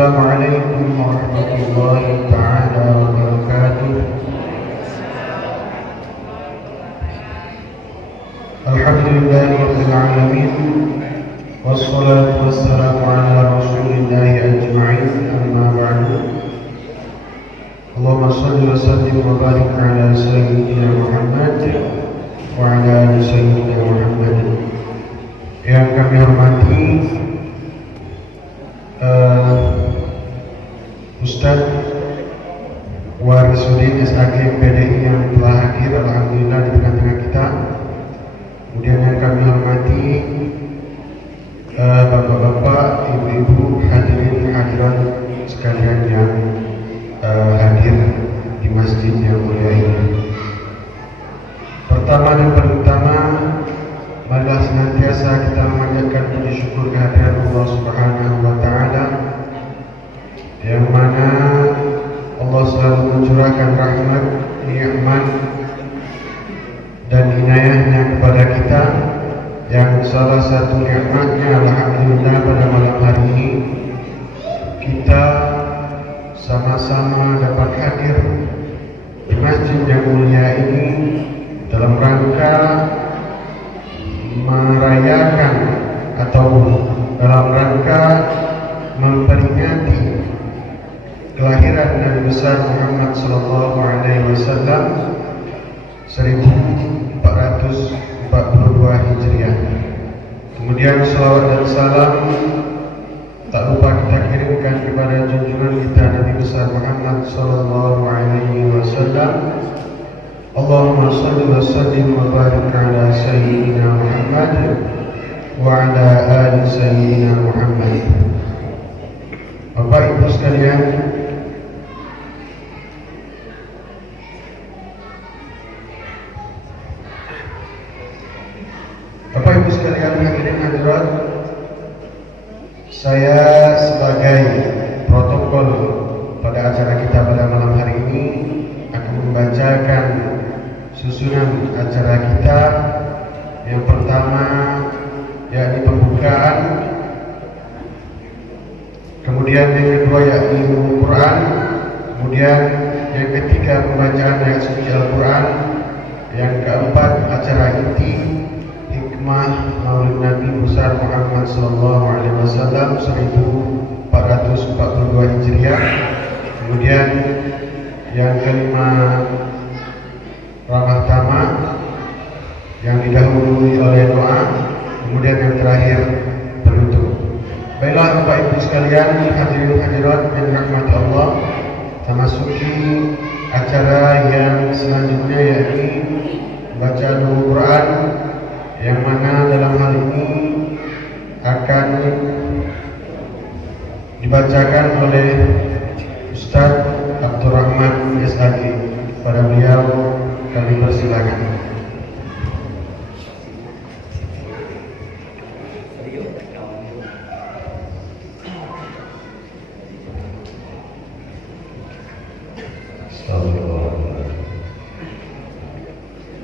Assalamualaikum warahmatullahi taala wabarakatuh. Alhamdulillahirabbil alamin. Wassalatu wassalamu ala rasulillahi ajma'in. Amma ba'du. Allahumma shalli wa sallim wa barik ala sayyidina Muhammad wa ala ali sayyidina Muhammad. Yang kami hormati Ustaz Warisudin SAG PDI yang telah hadir alhamdulillah di tengah-tengah kita. Kemudian yang kami hormati bapak-bapak, ibu-ibu, hadirin hadirat sekalian yang hadir di masjid yang mulia ini. Pertama dan pertama, marilah senantiasa kita memanjatkan puji syukur kehadiran Allah Subhanahu wa taala, yang mana Allah selalu mencurahkan rahmat, nikmat dan inayahnya kepada kita. Yang salah satu nikmatnya alhamdulillah pada malam hari ini kita sama-sama dapat hadir di masjid yang mulia ini dalam rangka merayakan atau dalam rangka memperingati kelahiran Nabi besar Muhammad sallallahu alaihi wasallam 1442 Hijriah. Kemudian salawat dan salam tak lupa kita kirimkan kepada junjungan kita Nabi besar Muhammad sallallahu alaihi wasallam. Allahumma shalli wa sallim wa barik ala sayyidina Muhammad wa ala ali sayyidina Muhammad. Bapak Ibu sekalian, Bapak Ibu sekalian hadirin hadirat, saya sebagai protokol pada acara kita pada malam hari ini akan membacakan susunan acara kita. Yang pertama yakni pembukaan, kemudian yang kedua yakni Al-Quran, kemudian yang ketiga pembacaan ayat suci Al-Quran, yang keempat acara inti hikmah Maulid Nabi besar Muhammad sallallahu alaihi wasallam 1442 Hijriah, kemudian yang kelima ramah tamah yang didahului oleh doa, kemudian yang terakhir penutup. Baiklah Bapak Ibu sekalian, hadirin hadirat yang dirahmati Allah, kita masuki acara yang selanjutnya yakni bacaan Al-Quran, yang mana dalam hal ini akan dibacakan oleh Ustaz Abdurrahman SAG. Pada beliau kami persilakan.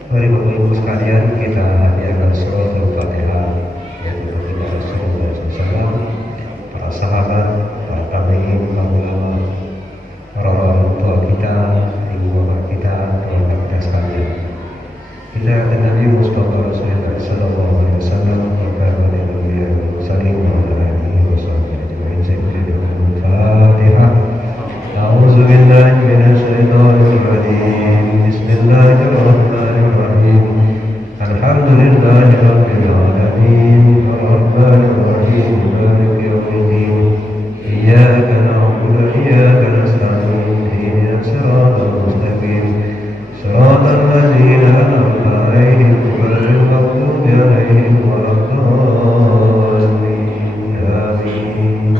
Mari Bapak Ibu sekalian, kita hadiahkan surah Al-Fatihah yang dibacakan Rasulullah SAW, para sahabat, para tabi'in, para ulama, para orang tua kita, ibu bapak kita, keluarga kita sekalian. Kita akan Nabi Mustafa Rasulullah SAW berkata di dunia saling menghadapi Rasulullah dengan sekalian Al-Fatihah. A'udzubillahi minasyaitonir rajim. Bismillahirrahmanirrahim. Alhamdulillahi rabbil alamin. Arrahmanir rahim. Maliki yaumiddin. Iyyaka na'budu wa iyyaka nasta'in. Ihdinas siratal mustaqim. Siratal ladzina an'amta 'alaihim ghairil maghdubi 'alaihim waladdallin. Amin.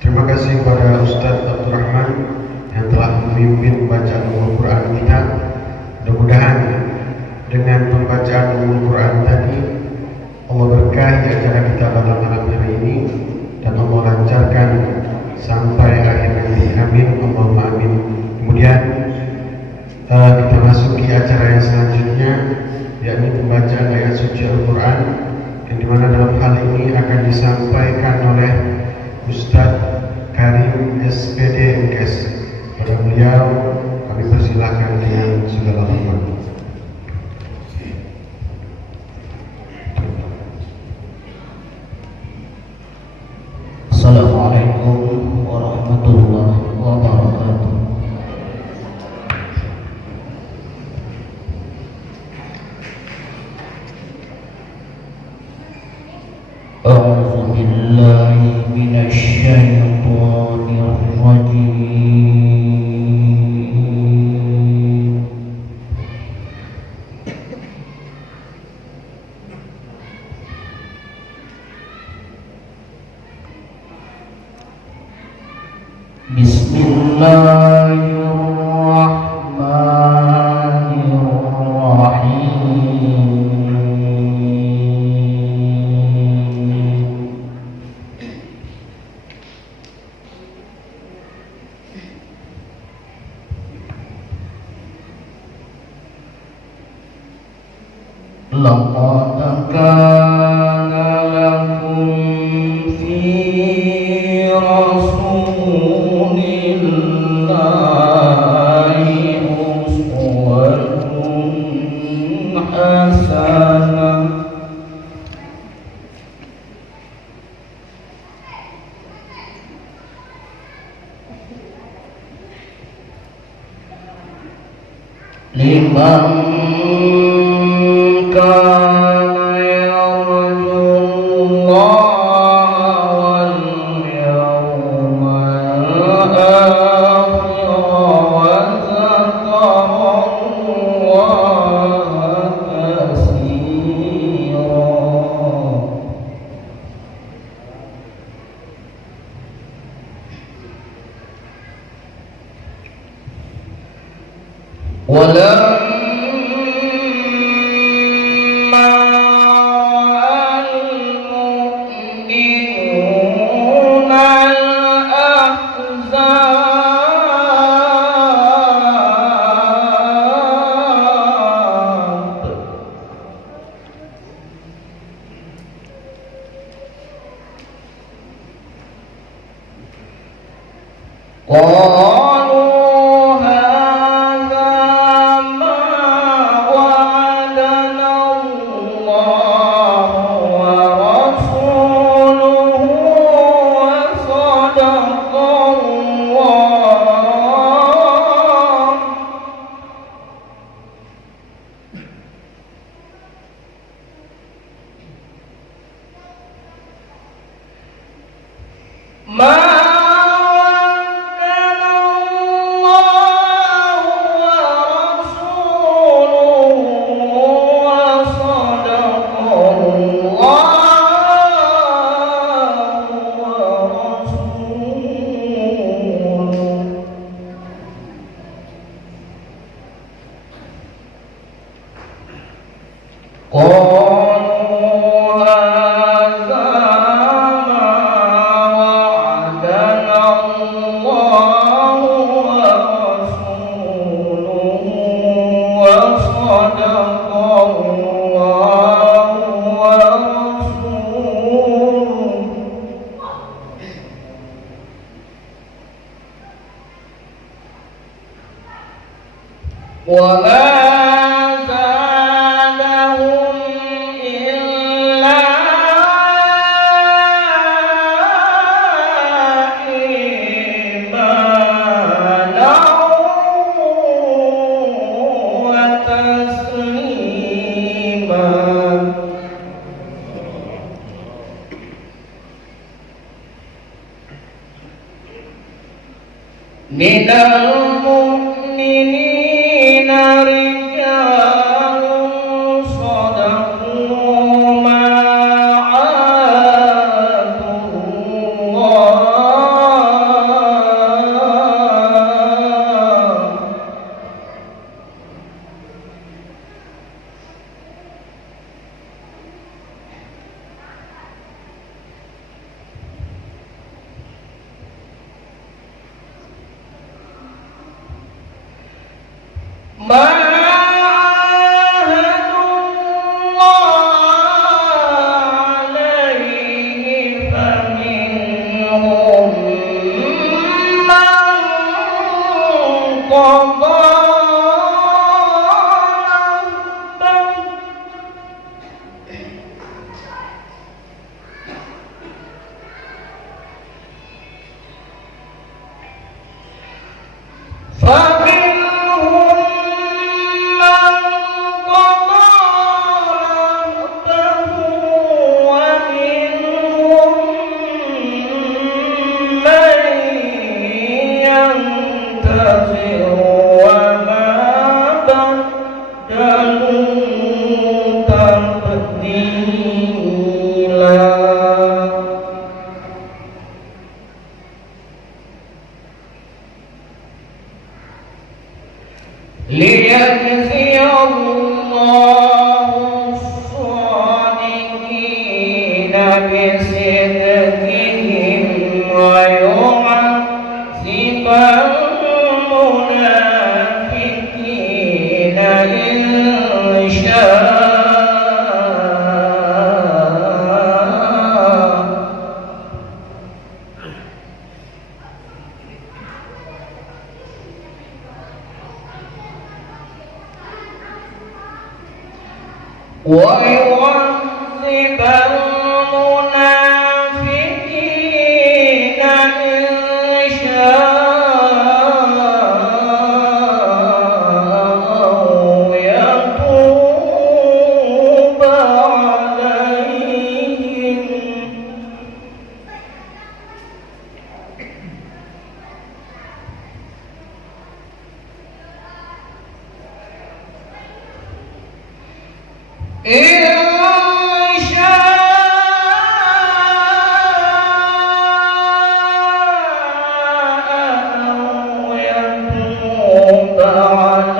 Terima kasih kepada Ustaz Abdurrahman yang telah memimpin bacaan Al-Quran kita. Mudah-mudahan dengan pembacaan Al-Quran tadi Allah berkahi acara kita pada malam hari ini dan Allah lancarkan sampai akhir nanti. Amin, Allahumma amin. Kemudian kita yang selanjutnya, yakni pembacaan ayat suci Al-Quran, yang dimana dalam hal ini akan disampaikan oleh Ustadz Karim SPD MKes. Pada beliau kami persilahkan dengan segala hormat. Assalamualaikum warahmatullahi wabarakatuh. A'udzu billahi minasy syaithanir rajim. Laqad kana lakum fi rasulillahi uswatun hasanah liman kana yarjullaha wal yawmal akhir wa dzakarallaha katsira. قالوا هذا ما وعدنا الله ورسوله وصدق الله ما وما زادهم إلا إيمانا وتسليما. من المؤمنين رجال صدقوا ما عاهدوا الله ما ليجزي الله الصادقين بصدقهم ويعذب المنافقين إن شاء. ويعذب المنافقين إن شاء أو يتوب عليهم. إن شاء يتوب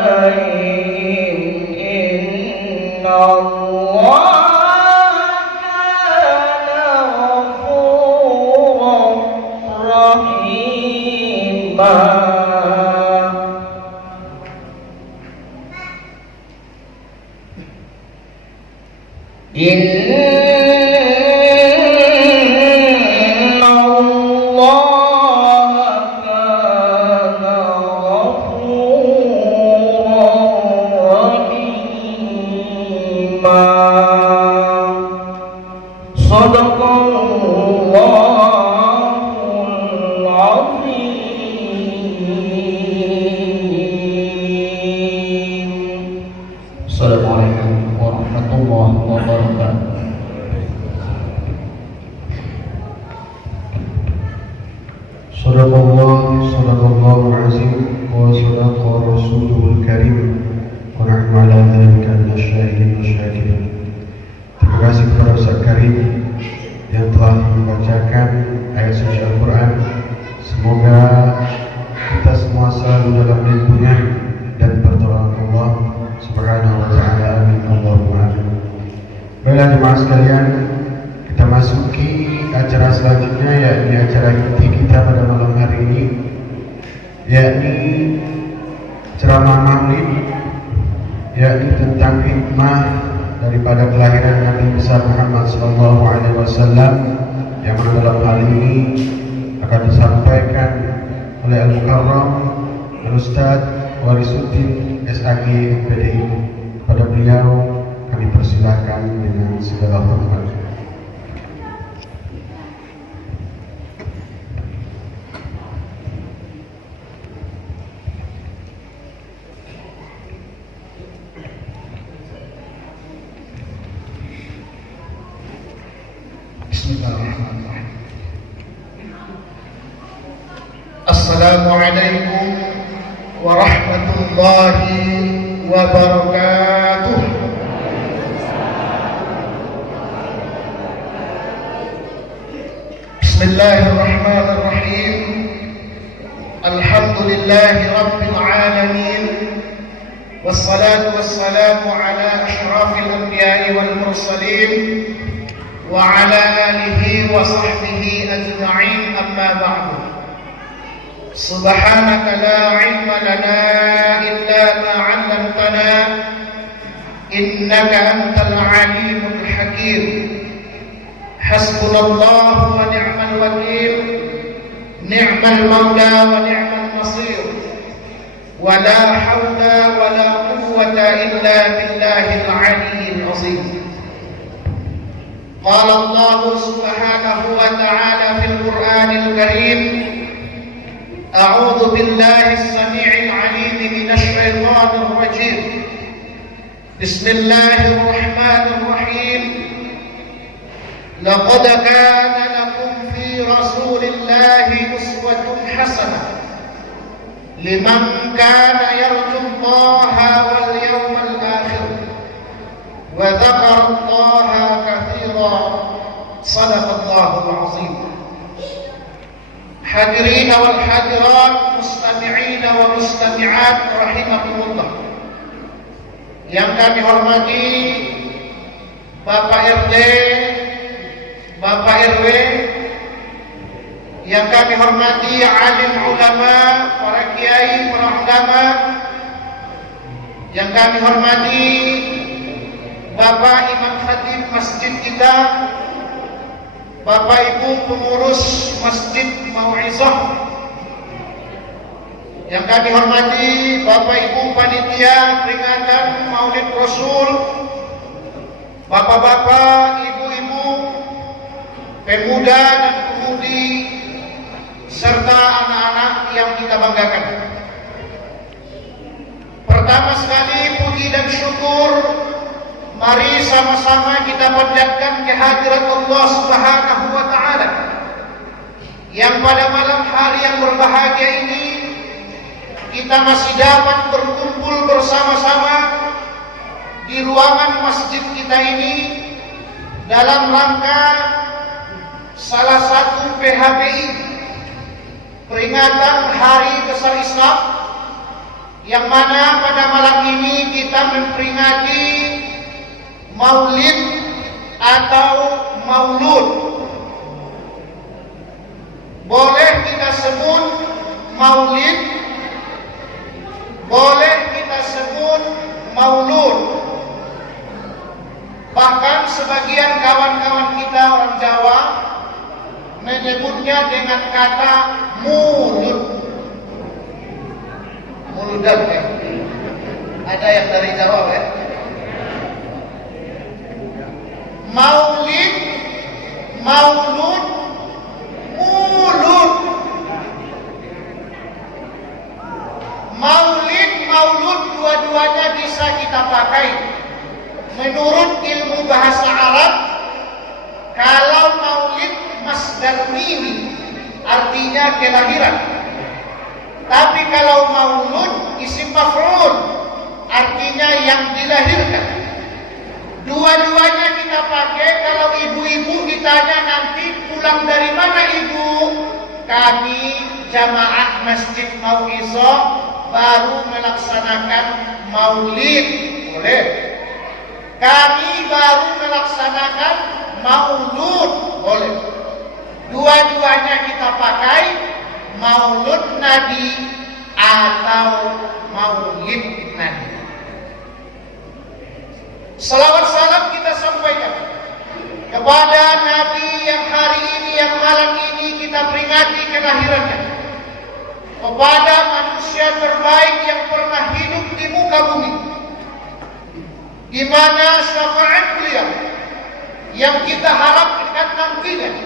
عليهم إن الله كان غفورا رحيما. إن الله كان غفورا رحيما. صدق الله العظيم. السلام عليكم ورحمة الله وبركاته. Sadaqallahu azim wa sadaqa rasuluhul karim wa nahnu ala dhalika minash syahidin wasyakirin. Terima kasih kepada Ustaz Karim yang telah membacakan ayat suci Al-Quran. Semoga kita semua selalu dalam lindungan dan pertolongan Allah Subhanahu wa ta'ala. Amin Allahumma amin. Baiklah jemaah sekalian, kita masuki acara selanjutnya, yakni acara inti kita pada malam hari ini, yakni ceramah maulid, yakni tentang hikmah daripada kelahiran Nabi besar Muhammad SAW, yang mana dalam hal ini akan disampaikan oleh Al-Mukarram Al-Ustaz Warisuddin SAG PDI. Pada beliau kami persilahkan dengan segala hormat. Bismillahirrahmanirrahim. Assalamualaikum warahmatullahi wabarakatuh. Bismillahirrahmanirrahim. Alhamdulillahi rabbil alamin. Wassalatu wassalamu ala ashrafil anbiya'i wal mursalin wa ala alihi wa sahbihi ajma'in, amma ba'du. Subhanaka la ilma lana illa ma 'allamtana innaka antal alimul hakim. Hasbunallahu wa ni'mal wakil, ni'mal mawla wa ni'mal nasir. ولا حول ولا قوة إلا بالله العلي العظيم. قال الله سبحانه وتعالى في القرآن الكريم: أعوذ بالله السميع العليم من الشيطان الرجيم. بسم الله الرحمن الرحيم. لقد كان لكم في رسول الله أسوة حسنة لمن كان يرجو الله واليوم الآخر وذكر الله كثيرا. صدق الله العظيم. Hadirin wal hadirat, mustami'in wa mustami'at rahimakumullah. Yang kami hormati Bapak RT, Bapak RW, yang kami hormati alim ulama, para kiai, para ulama, yang kami hormati Bapak Imam Khatib masjid kita, Bapak Ibu pengurus Masjid Mau'izah, yang kami hormati Bapak Ibu panitia peringatan Maulid Rasul, Bapak-bapak, Ibu-ibu, pemuda dan pemudi, serta anak-anak yang kita banggakan. Pertama sekali puji dan syukur mari sama-sama kita panjatkan kehadirat Allah Subhanahu wa taala yang pada malam hari yang berbahagia ini kita masih dapat berkumpul bersama-sama di ruangan masjid kita ini dalam rangka salah satu PHBI, peringatan Hari Besar Islam, yang mana pada malam ini kita memperingati Maulid atau Maulud. Boleh kita sebut Maulid, boleh kita sebut Maulud. Bahkan sebagian kawan-kawan kita orang Jawa menyebutnya dengan kata mulud. Muludan ya. Ada yang dari Jawa ya. Maulid, Maulud, Mulud. Maulid, Maulud dua-duanya bisa kita pakai. Menurut ilmu bahasa Arab, kalau Maulid masdar mimi, artinya kelahiran. Tapi kalau Maulud isim maf'ul, artinya yang dilahirkan. Dua-duanya kita pakai. Kalau ibu-ibu ditanya nanti pulang dari mana ibu? Kami jamaah Masjid Mau'izah baru melaksanakan Maulid. Boleh. Kami baru melaksanakan Maulud. Boleh. Dua-duanya kita pakai. Maulud Nabi atau Maulid Nabi. Salawat salam kita sampaikan kepada Nabi yang hari ini, yang malam ini kita peringati kelahirannya, kepada manusia terbaik yang pernah hidup di muka bumi, di mana syafaat beliau yang kita harapkan nantinya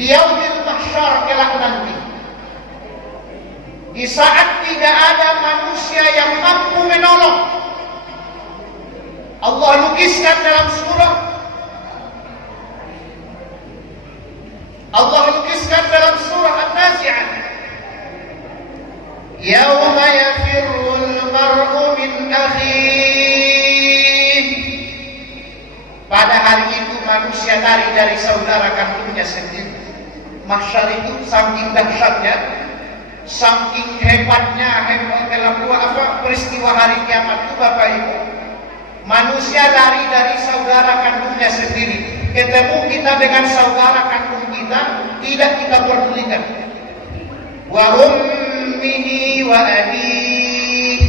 di yaumil mahsyar kelak nanti, di saat tidak ada manusia yang mampu menolong. Allah lukiskan dalam surah, Allah lukiskan dalam surah An-Nazi'at, yauma yafirrul mar'u min akhihi. Pada hari itu manusia lari dari saudara kandungnya sendiri. Mahsyar itu saking dahsyatnya, saking hebatnya, peristiwa hari kiamat itu Bapak Ibu. Manusia lari dari saudara kandungnya sendiri. Ketemu kita dengan saudara kandung kita, tidak kita pedulikan. Wa ummihi wa abihi.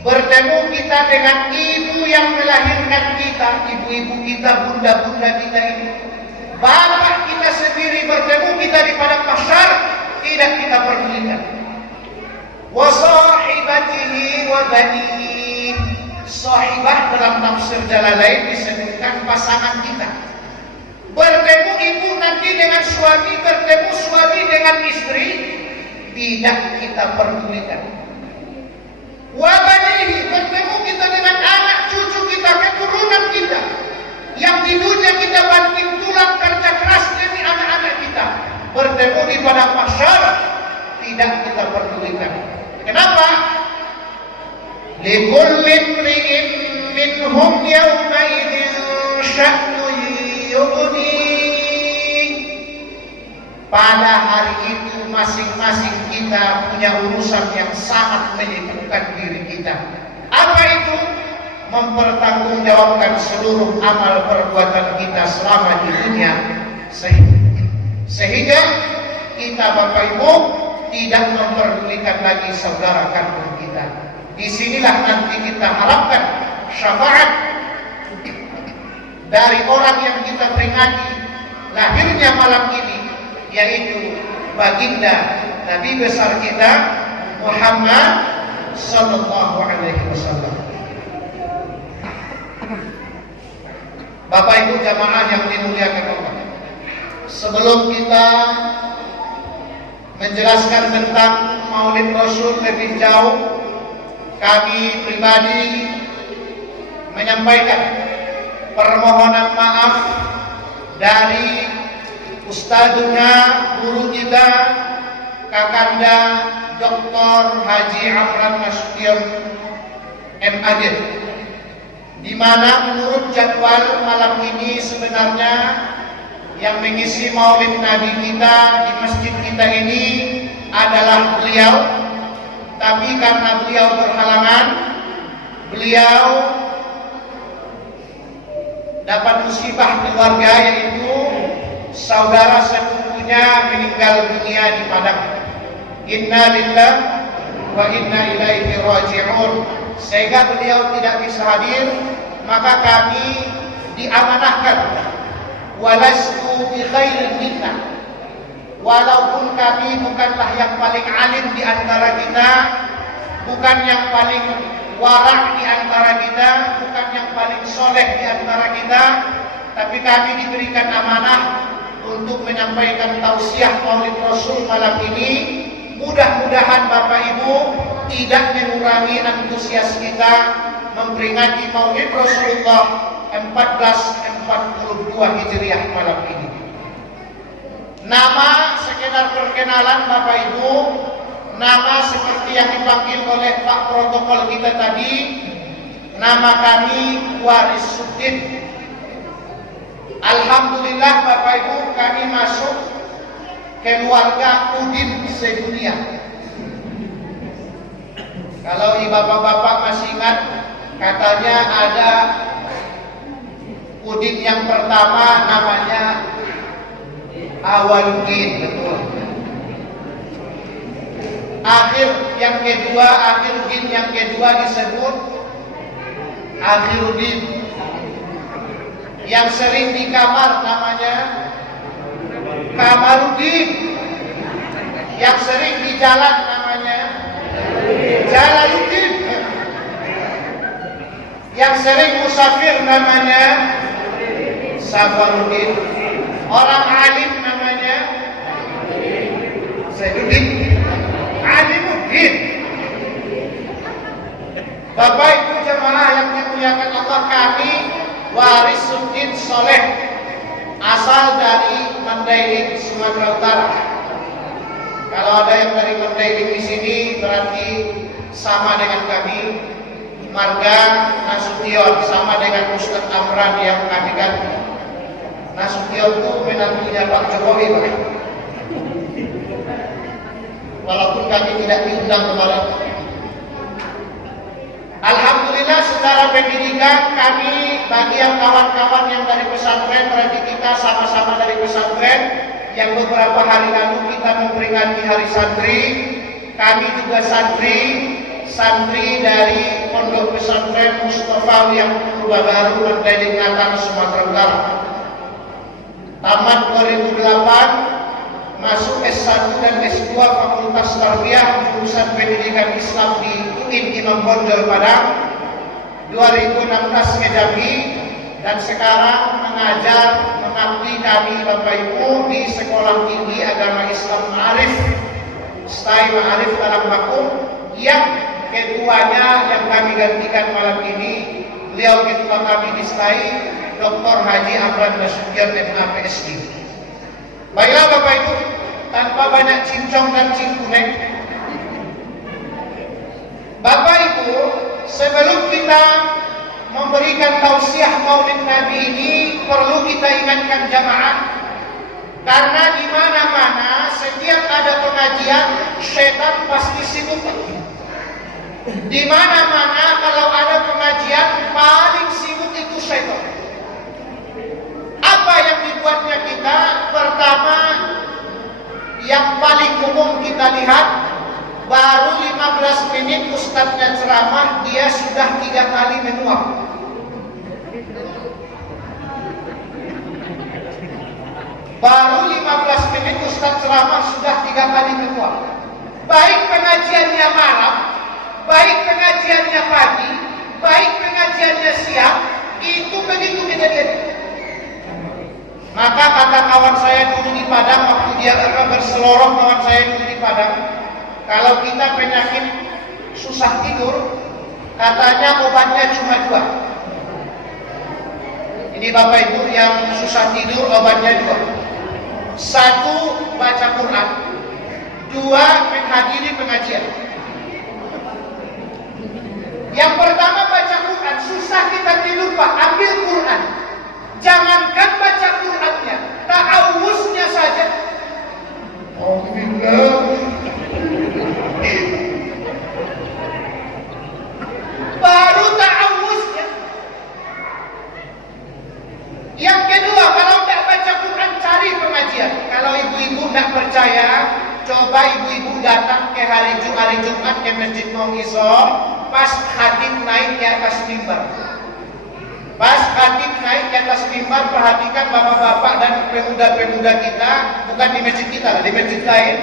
Bertemu kita dengan ibu yang melahirkan kita, ibu-ibu kita, bunda-bunda kita ini. Bapak kita sendiri bertemu kita di padang mahsyar, tidak kita pedulikan. Wa sahibatihi wa bani. Sahibah dalam tafsir Jalalain disebutkan pasangan kita. Bertemu ibu nanti dengan suami, bertemu suami dengan istri, tidak kita pedulikan. Wa banihi, bertemu kita dengan anak cucu kita, keturunan kita, yang di dunia kita banting tulang kerja keras demi anak-anak kita, bertemu di padang mahsyar, tidak kita pedulikan. Kenapa? Likulli imri'in minhum yawma idzin sya'nun yughni. Pada hari itu masing-masing kita punya urusan yang sangat menyibukkan diri kita. Apa itu? Mempertanggungjawabkan seluruh amal perbuatan kita selama di dunia, sehingga kita Bapak Ibu tidak memperdulikan lagi saudara kandung kita. Disinilah nanti kita harapkan syafaat dari orang yang kita peringati lahirnya malam ini, yaitu baginda Nabi besar kita Muhammad sallallahu alaihi wasallam. Bapak Ibu jamaah yang dimuliakan Allah, sebelum kita menjelaskan tentang Maulid Rasul lebih jauh, kami pribadi menyampaikan permohonan maaf dari Ustadzuna, guru kita, Kakanda Dr. Haji Afran Nasution MAD, di mana menurut jadwal malam ini sebenarnya yang mengisi Maulid Nabi kita di masjid kita ini adalah beliau, tapi karena beliau berhalangan, beliau dapat musibah keluarga, yaitu saudara sepupunya meninggal dunia di Padang. Inna lillahi wa inna ilaihi raji'un. Sehingga beliau tidak bisa hadir, maka kami diamanahkan. Walastu bi khairin minna. Walaupun kami bukanlah yang paling alim di antara kita, bukan yang paling warak di antara kita, bukan yang paling soleh di antara kita, tapi kami diberikan amanah untuk menyampaikan tausiah Maulid Rasul malam ini. Mudah-mudahan Bapak Ibu tidak mengurangi antusias kita memperingati Maulid Rasulullah 1442 Hijriah malam ini. Nama sekedar perkenalan Bapak Ibu, nama seperti yang dipanggil oleh Pak Protokol kita tadi, nama kami Waris Suddin. Alhamdulillah Bapak Ibu, kami masuk keluarga Udin sedunia. Kalau bapak-bapak masih ingat, katanya ada Udin yang pertama namanya Awaludin, betul. Akhiruddin yang kedua disebut Akhiruddin. Yang sering di kamar namanya Kamaruddin. Yang sering di jalan namanya Jalaluddin. Yang sering musafir namanya Safaruddin. Orang alim namanya Zainuddin. Alimuddin. Bapak Ibu jemaah yang dimuliakan Allah, kami Warisuddin Soleh, asal dari Mandailing, Sumatera Utara. Kalau ada yang dari Mandailing di sini berarti sama dengan kami. Marga Nasution sama dengan Ustadz Amran yang kami ganti. Nasution itu menantunya Pak Jokowi, Pak. Walaupun kami tidak diundang kemarin. Alhamdulillah secara pendidikan kami bagi yang kawan-kawan yang dari pesantren, berarti kita sama-sama dari pesantren, yang beberapa hari lalu kita memperingati hari santri. Kami juga santri dari Pondok Pesantren Mustafa yang Purbabaru, Mandailing Natal, Sumatera Utara. Tamat 2008, masuk S1 dan S2 Fakultas Tarbiyah jurusan Pendidikan Islam di UIN Imam Bonjol Padang, 2016 ke Jambi, dan sekarang mengajar mengabdi kami Bapak Ibu di Sekolah Tinggi Agama Islam Ma'arif Stai Ma'arif Talangbakum, yang ketuanya yang kami gantikan malam ini, beliau ketua kami di Stai, Dr. Haji Amran Nasution MA PhD. Baiklah Bapak Ibu, tanpa banyak cincong dan cingkunek, Bapak Ibu, sebelum kita memberikan tausiah Maulid Nabi ini, perlu kita ingatkan jamaah, karena di mana-mana setiap ada pengajian, setan pasti sibuk. Di mana-mana kalau ada pengajian, paling sibuk itu setan. Apa yang dibuatnya kita? Pertama, yang paling umum kita lihat, baru 15 menit ustadznya ceramah, dia sudah 3 kali menuap. Baru 15 menit ustadz ceramah sudah 3 kali menuap. Baik pengajiannya malam, baik pengajiannya pagi, baik pengajiannya siang, itu begitu kejadian. Maka kata kawan saya dulu di Padang, waktu dia berseloroh kawan saya dulu di Padang, kalau kita penyakit susah tidur, katanya obatnya cuma 2. Ini Bapak Ibu yang susah tidur, obatnya 2. 1, baca Quran. 2, menghadiri pengajian. Yang pertama baca Quran, susah kita tidur Pak, ambil Quran. Jangankan baca Qurannya, ta'awuznya saja. Baru ta'awuznya. Yang kedua, kalau tidak baca Quran, cari pengajian. Kalau ibu-ibu tidak percaya, coba ibu-ibu datang ke hari Jumat ke Masjid Mongisor, pas khatib naik ke atas mimbar. Pas khatib naik ke atas mimbar, perhatikan bapak-bapak dan pemuda-pemuda kita, bukan di masjid kita, di masjid lain.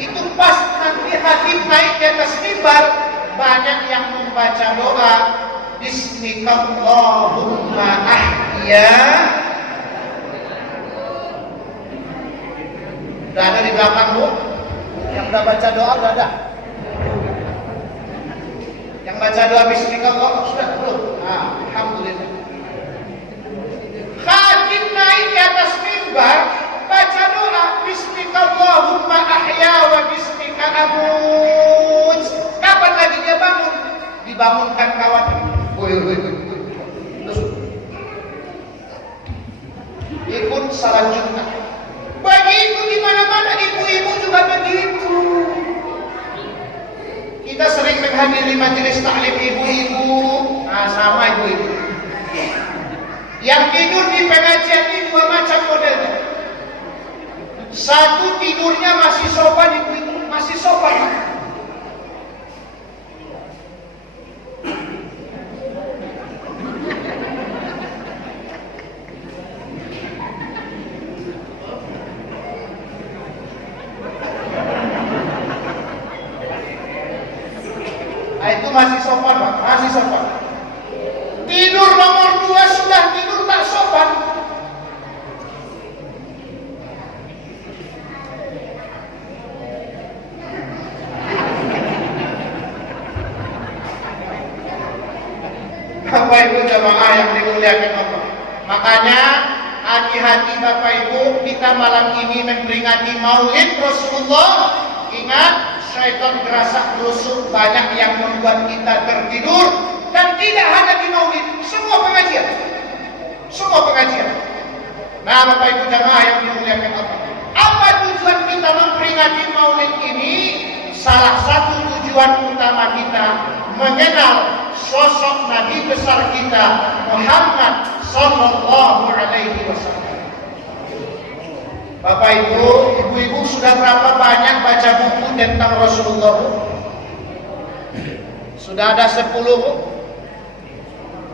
Itu pas nanti khatib naik ke atas mimbar, banyak yang membaca doa, Bismikallahumma ahya. Udah ada di belakang Bu? Yang udah baca doa udah ada? Yang baca doa Bismillah sudah belum? Ah, alhamdulillah. Khatib naik ke atas mimbar, baca doa Bismillahumma ahya wa bismika amut. Kapan lagi dia bangun? Dibangunkan kawan. Ikut salat Jumat. Begitu di mana-mana, ibu-ibu juga begitu. Kita sering menghadiri majelis taklim ibu-ibu. Nah, sama ibu-ibu. Yang tidur di pengajian ini 2 macam modelnya. Satu, tidurnya masih sopan, ibu-ibu masih sopan. Itu masih sopan Pak, masih sopan. Tidur nomor 2 sudah tidur tak sopan. Bapak Ibu jamaah yang dimuliakan Allah. Makanya hati-hati Bapak Ibu, kita malam ini memperingati Maulid Rasulullah. Ingat, syaitan gerasak gerusuk, banyak yang membuat kita tertidur. Dan tidak hanya di Maulid, semua pengajian. Semua pengajian. Nah Bapak Ibu jamaah yang dimuliakan Allah, apa tujuan kita memperingati Maulid ini? Salah satu tujuan utama kita mengenal sosok Nabi besar kita Muhammad Sallallahu Alaihi Wasallam. Bapak Ibu, ibu-ibu sudah berapa banyak baca buku tentang Rasulullah? Sudah ada 10 Bu?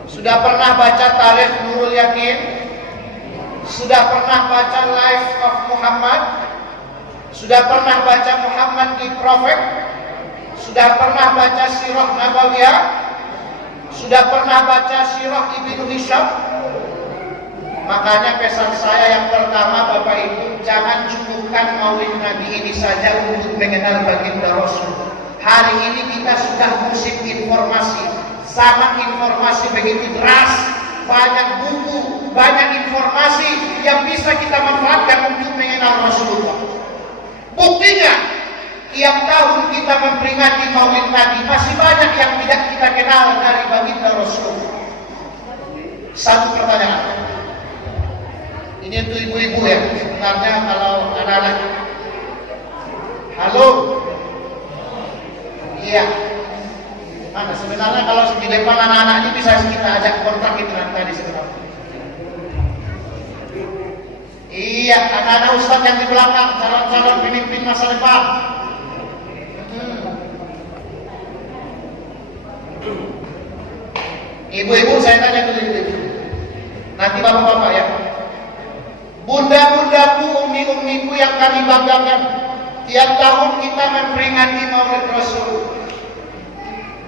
Sudah pernah baca Tarikh Nurul Yakin? Sudah pernah baca Life of Muhammad? Sudah pernah baca Muhammad the Prophet? Sudah pernah baca sirah Nabawiyah? Sudah pernah baca sirah Ibnu Hisham? Makanya pesan saya yang pertama Bapak Ibu, jangan cukupkan maulid Nabi ini saja untuk mengenal baginda Rasul. Hari ini kita sudah musim informasi, zaman informasi begitu deras, banyak buku, banyak informasi yang bisa kita manfaatkan untuk mengenal Rasulullah. Buktinya, tiap tahun kita memperingati maulid Nabi, masih banyak yang tidak kita kenal dari baginda Rasulullah. Satu pertanyaan. Ini untuk ibu-ibu ya, sebenarnya kalau anak-anak. Halo? Iya. Mana sebenarnya kalau di depan anak-anak ini bisa kita ajak kontrak itu nanti sebenarnya. Iya, anak-anak ustaz yang di belakang, calon-calon pemimpin masa depan. Ibu-ibu saya tanya dulu ibu-ibu. Nanti bapak-bapak ya. Bunda-bundaku, umi-umiku yang kami banggakan, tiap tahun kita memperingati Maulid Rasul.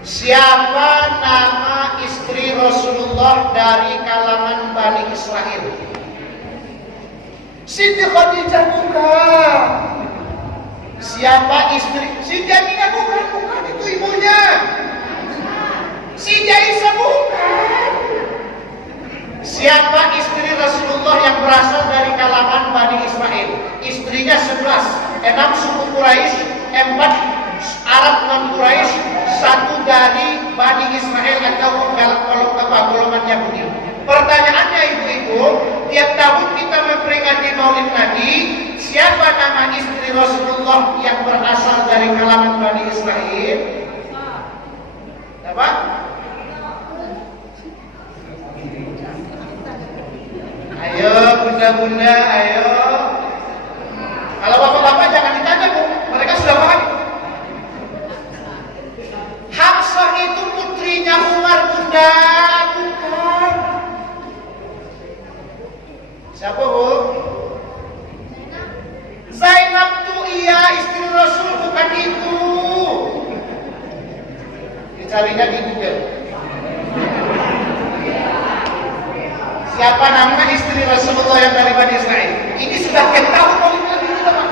Siapa nama istri Rasulullah dari kalangan Bani Israel? Siti Khadijah bukan. Siapa istri? Siti Aminah bukan itu ibunya. Siti Aisyah bukan. Siapa istri Rasulullah yang berasal dari kalangan Bani Israel? Istrinya 11, 6 suku Quraisy, 4 Arab non Quraisy, 1 dari Bani Israel atau golongan Yahudi. Pertanyaannya ibu-ibu, tiap tahun kita memperingati Maulid Nabi, siapa nama istri Rasulullah yang berasal dari kalangan Bani Israel? Apa? Ayo bunda-bunda, ayo. Kalau bapak-bapak jangan ditanya bu, mereka sudah paham. Hafsah itu putrinya Umar bunda, bukan. Siapa bu? Zainab tuh iya istri Rasul, bukan itu. Dicarinya di Google. Siapa nama istri Rasulullah yang dari Bani Israel? Ini sudah ketahuan oleh Nabi kita, Pak.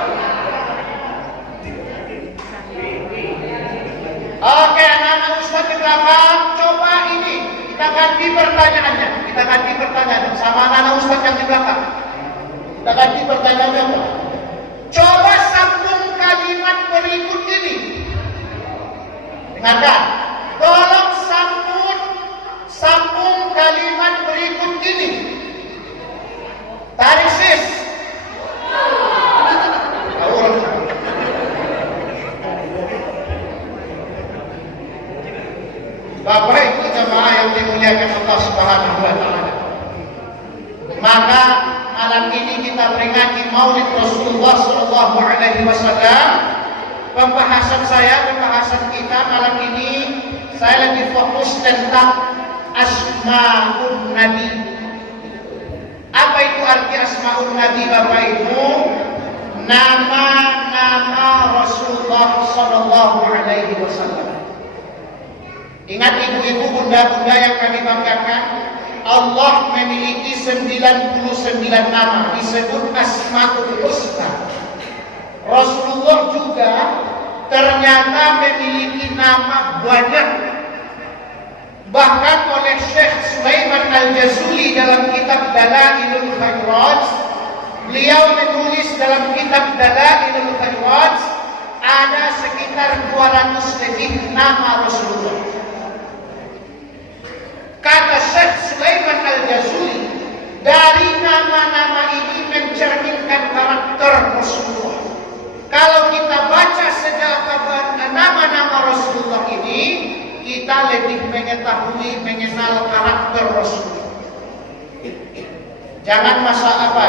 Oke, anak-anak ustaz di belakang, coba ini kita ganti pertanyaannya. Kita ganti pertanyaan sama anak-anak ustaz yang di belakang. Kita ganti pertanyaannya, Pak. Coba sambung kalimat berikut ini. Dengarkan. Tolong sambung kalimat berikut ini. Tarik sis. Bapak Ibu jemaah yang dimuliakan Allah Subhanahu wa taala. Maka malam ini kita peringati Maulid Rasulullah sallallahu alaihi wasallam. Pembahasan kita malam ini saya lebih fokus tentang Asma'un Nabi. Apa itu arti Asma'un Nabi Bapak Ibu? Nama-nama Rasulullah sallallahu alaihi wasallam. Ingat ibu-ibu, bunda-bunda yang kami banggakan, Allah memiliki 99 nama, disebut Asma'ul Husna. Rasulullah juga ternyata memiliki nama banyak. Bahkan oleh Syekh Sulaiman Al-Jazuli dalam kitab Dalailul Khairat, beliau menulis dalam kitab Dalailul Khairat ada sekitar 200 lebih nama Rasulullah. Kata Syekh Sulaiman Al-Jazuli, dari nama-nama ini mencerminkan karakter Rasulullah. Kalau kita baca sejarah nama-nama Rasulullah ini, kita lebih mengetahui, mengenal karakter Rasulullah. Jangan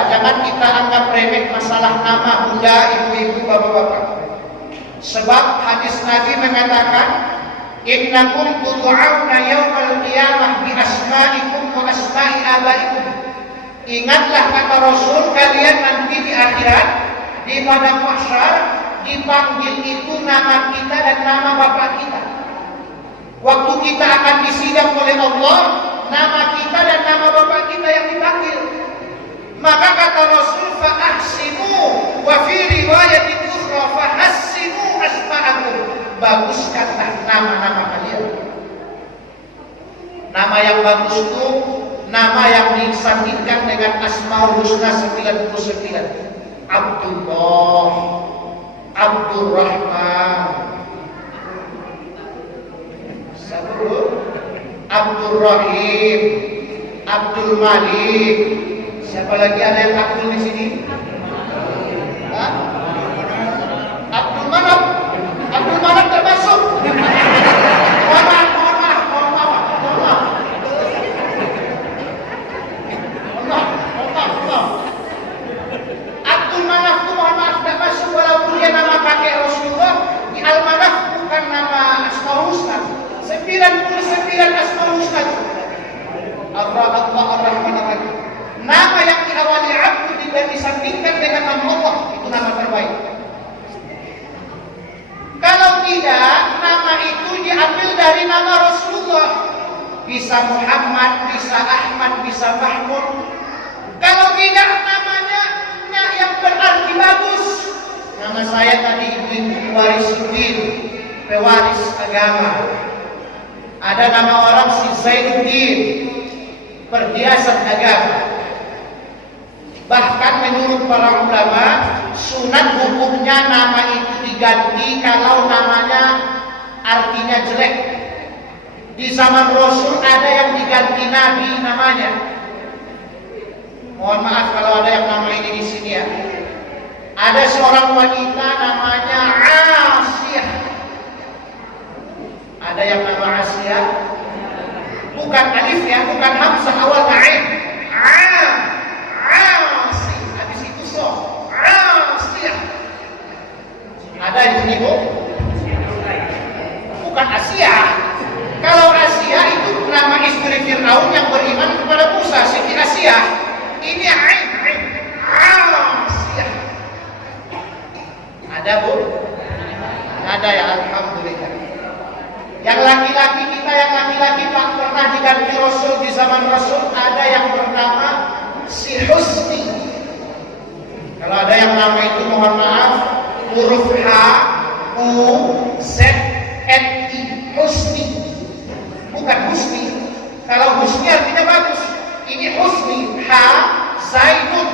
jangan kita anggap remeh masalah nama bunda, ibu-ibu, bapak-bapak. Sebab hadis Nabi mengatakan, innakum tud'auna yaumal qiyamah bi asma'ikum wa asma'i abaikum. Ingatlah kata Rasul, kalian nanti di akhirat di padang mahsyar dipanggil itu nama kita dan nama bapak kita. Waktu kita akan disidang oleh Allah, nama kita dan nama bapak kita yang dipanggil. Maka kata Rasul, fa ahsinu wa fi riwayatin ukhra fa hassinu asma'akum. Baguskanlah nama-nama kalian. Nama yang bagus itu nama yang disandingkan dengan Asmaul Husna 99. Abdullah, Abdurrahman, Abdul Rahim, Abdul Malik. Siapa lagi ada yang Abdul di sini? Hah? Abdul Manap. Abdul Manap termasuk. Mohon maaf. Abdul Manaf itu mohon maaf tidak masuk, walaupun dia nama kakek Rasulullah. Di Al-Manaf bukan nama Asmaul Husna. 99 Asmaul Husna itu. Allah Ar-Rahman Ar-Rahim. Nama yang diawali Abdul dan disandingkan dengan nama Allah, itu nama terbaik. Kalau tidak, nama itu diambil dari nama Rasulullah. Bisa Muhammad, bisa Ahmad, bisa Mahmud. Kalau tidak, namanya yang berarti bagus. Nama saya tadi Ibu Warisuddin, pewaris agama. Ada nama orang si Zainuddin, perhiasan agama. Bahkan menurut para ulama, sunat hukumnya nama itu diganti kalau namanya artinya jelek. Di zaman Rasul ada yang diganti Nabi namanya. Mohon maaf kalau ada yang nama ini di sini ya. Ada seorang wanita namanya Asiyah. Ada yang nama Asiyah. Bukan alif ya, bukan hamzah awal ain. Asiyah. Habis itu so. Asiyah. Ada di sini Bu? Bukan Asiyah. Kalau Asiyah itu nama istri Fir'aun yang beriman kepada Musa, Siti Asiyah. Ini ain. Asiyah. Ada Bu? Ada ya, alhamdulillah. Yang laki-laki kita, yang laki-laki tak pernah diganti Rasul di zaman Rasul, ada yang bernama si Husni. Kalau ada yang nama itu mohon maaf, huruf H, U, Z, N, I, Husni. Bukan Husni. Kalau Husni artinya bagus. Ini Husni, H, Zainun.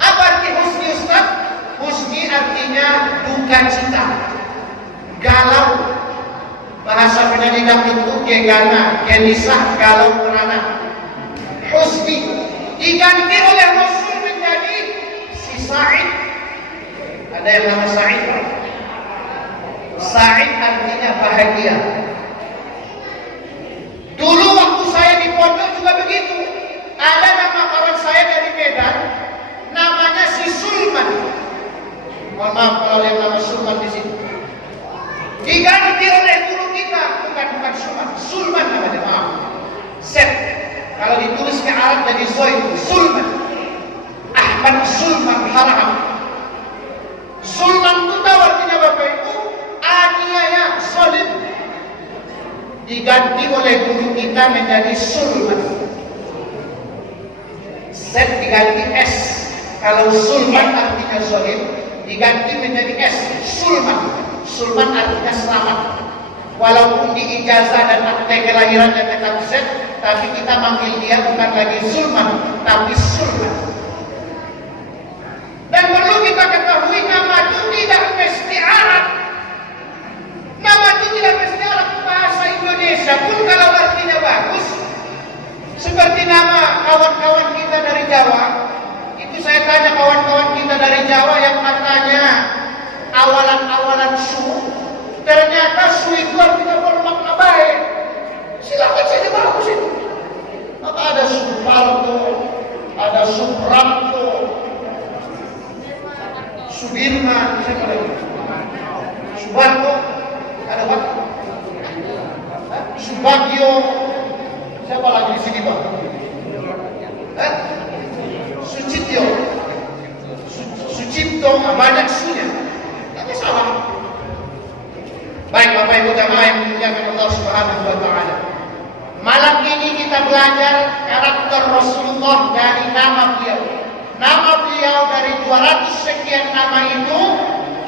Apa arti Husni Ustaz? Husni artinya duka cita, galau. Bahasa penyanyi dangdut itu gegana, gelisah, galau, merana. Husni diganti oleh Rasul menjadi si Sa'id. Ada yang nama Sa'id. Sa'id artinya bahagia. Dulu waktu saya di pondok juga begitu. Ada nama kawan saya dari Medan, namanya si Sulman. Mohon maaf kalau yang nama Sulman di sini. Diganti oleh guru kita, bukan Sulman. Sulman namanya, maaf. Set. Kalau ditulisnya Arab jadi Zoid, Sulman. Ahmad Sulman Haraham. Sulman itu tahu artinya Bapak Ibu, aniaya, solid. Diganti oleh guru kita menjadi Sulman. Z diganti S. Kalau Sulman artinya solid, diganti menjadi S. Sulman. Sulman artinya selamat. Walaupun di ijazah dan akte kelahirannya tetap Z, tapi kita manggil dia bukan lagi Sulman, tapi Sulman. Dan perlu kita ketahui, nama itu tidak mesti Arab. Nama itu tidak mesti Arab. Bahasa Indonesia pun kalau artinya bagus, seperti nama kawan-kawan kita dari Jawa. Itu saya tanya kawan-kawan kita dari Jawa yang katanya awalan-awalan su, ternyata su itu artinya bermakna baik. Silakan saja bagus itu. Maka ada Suparto, ada Supranto, Subirman, siapa lagi? Subarto, ada apa? Subagio, siapa lagi di sini Pak? Sucipto, banyak sunya. Bapak Ibu jamaah yang dimuliakan Allah Subhanahu wa taala. Malam ini kita belajar karakter Rasulullah dari nama beliau. Nama beliau dari 200 sekian nama itu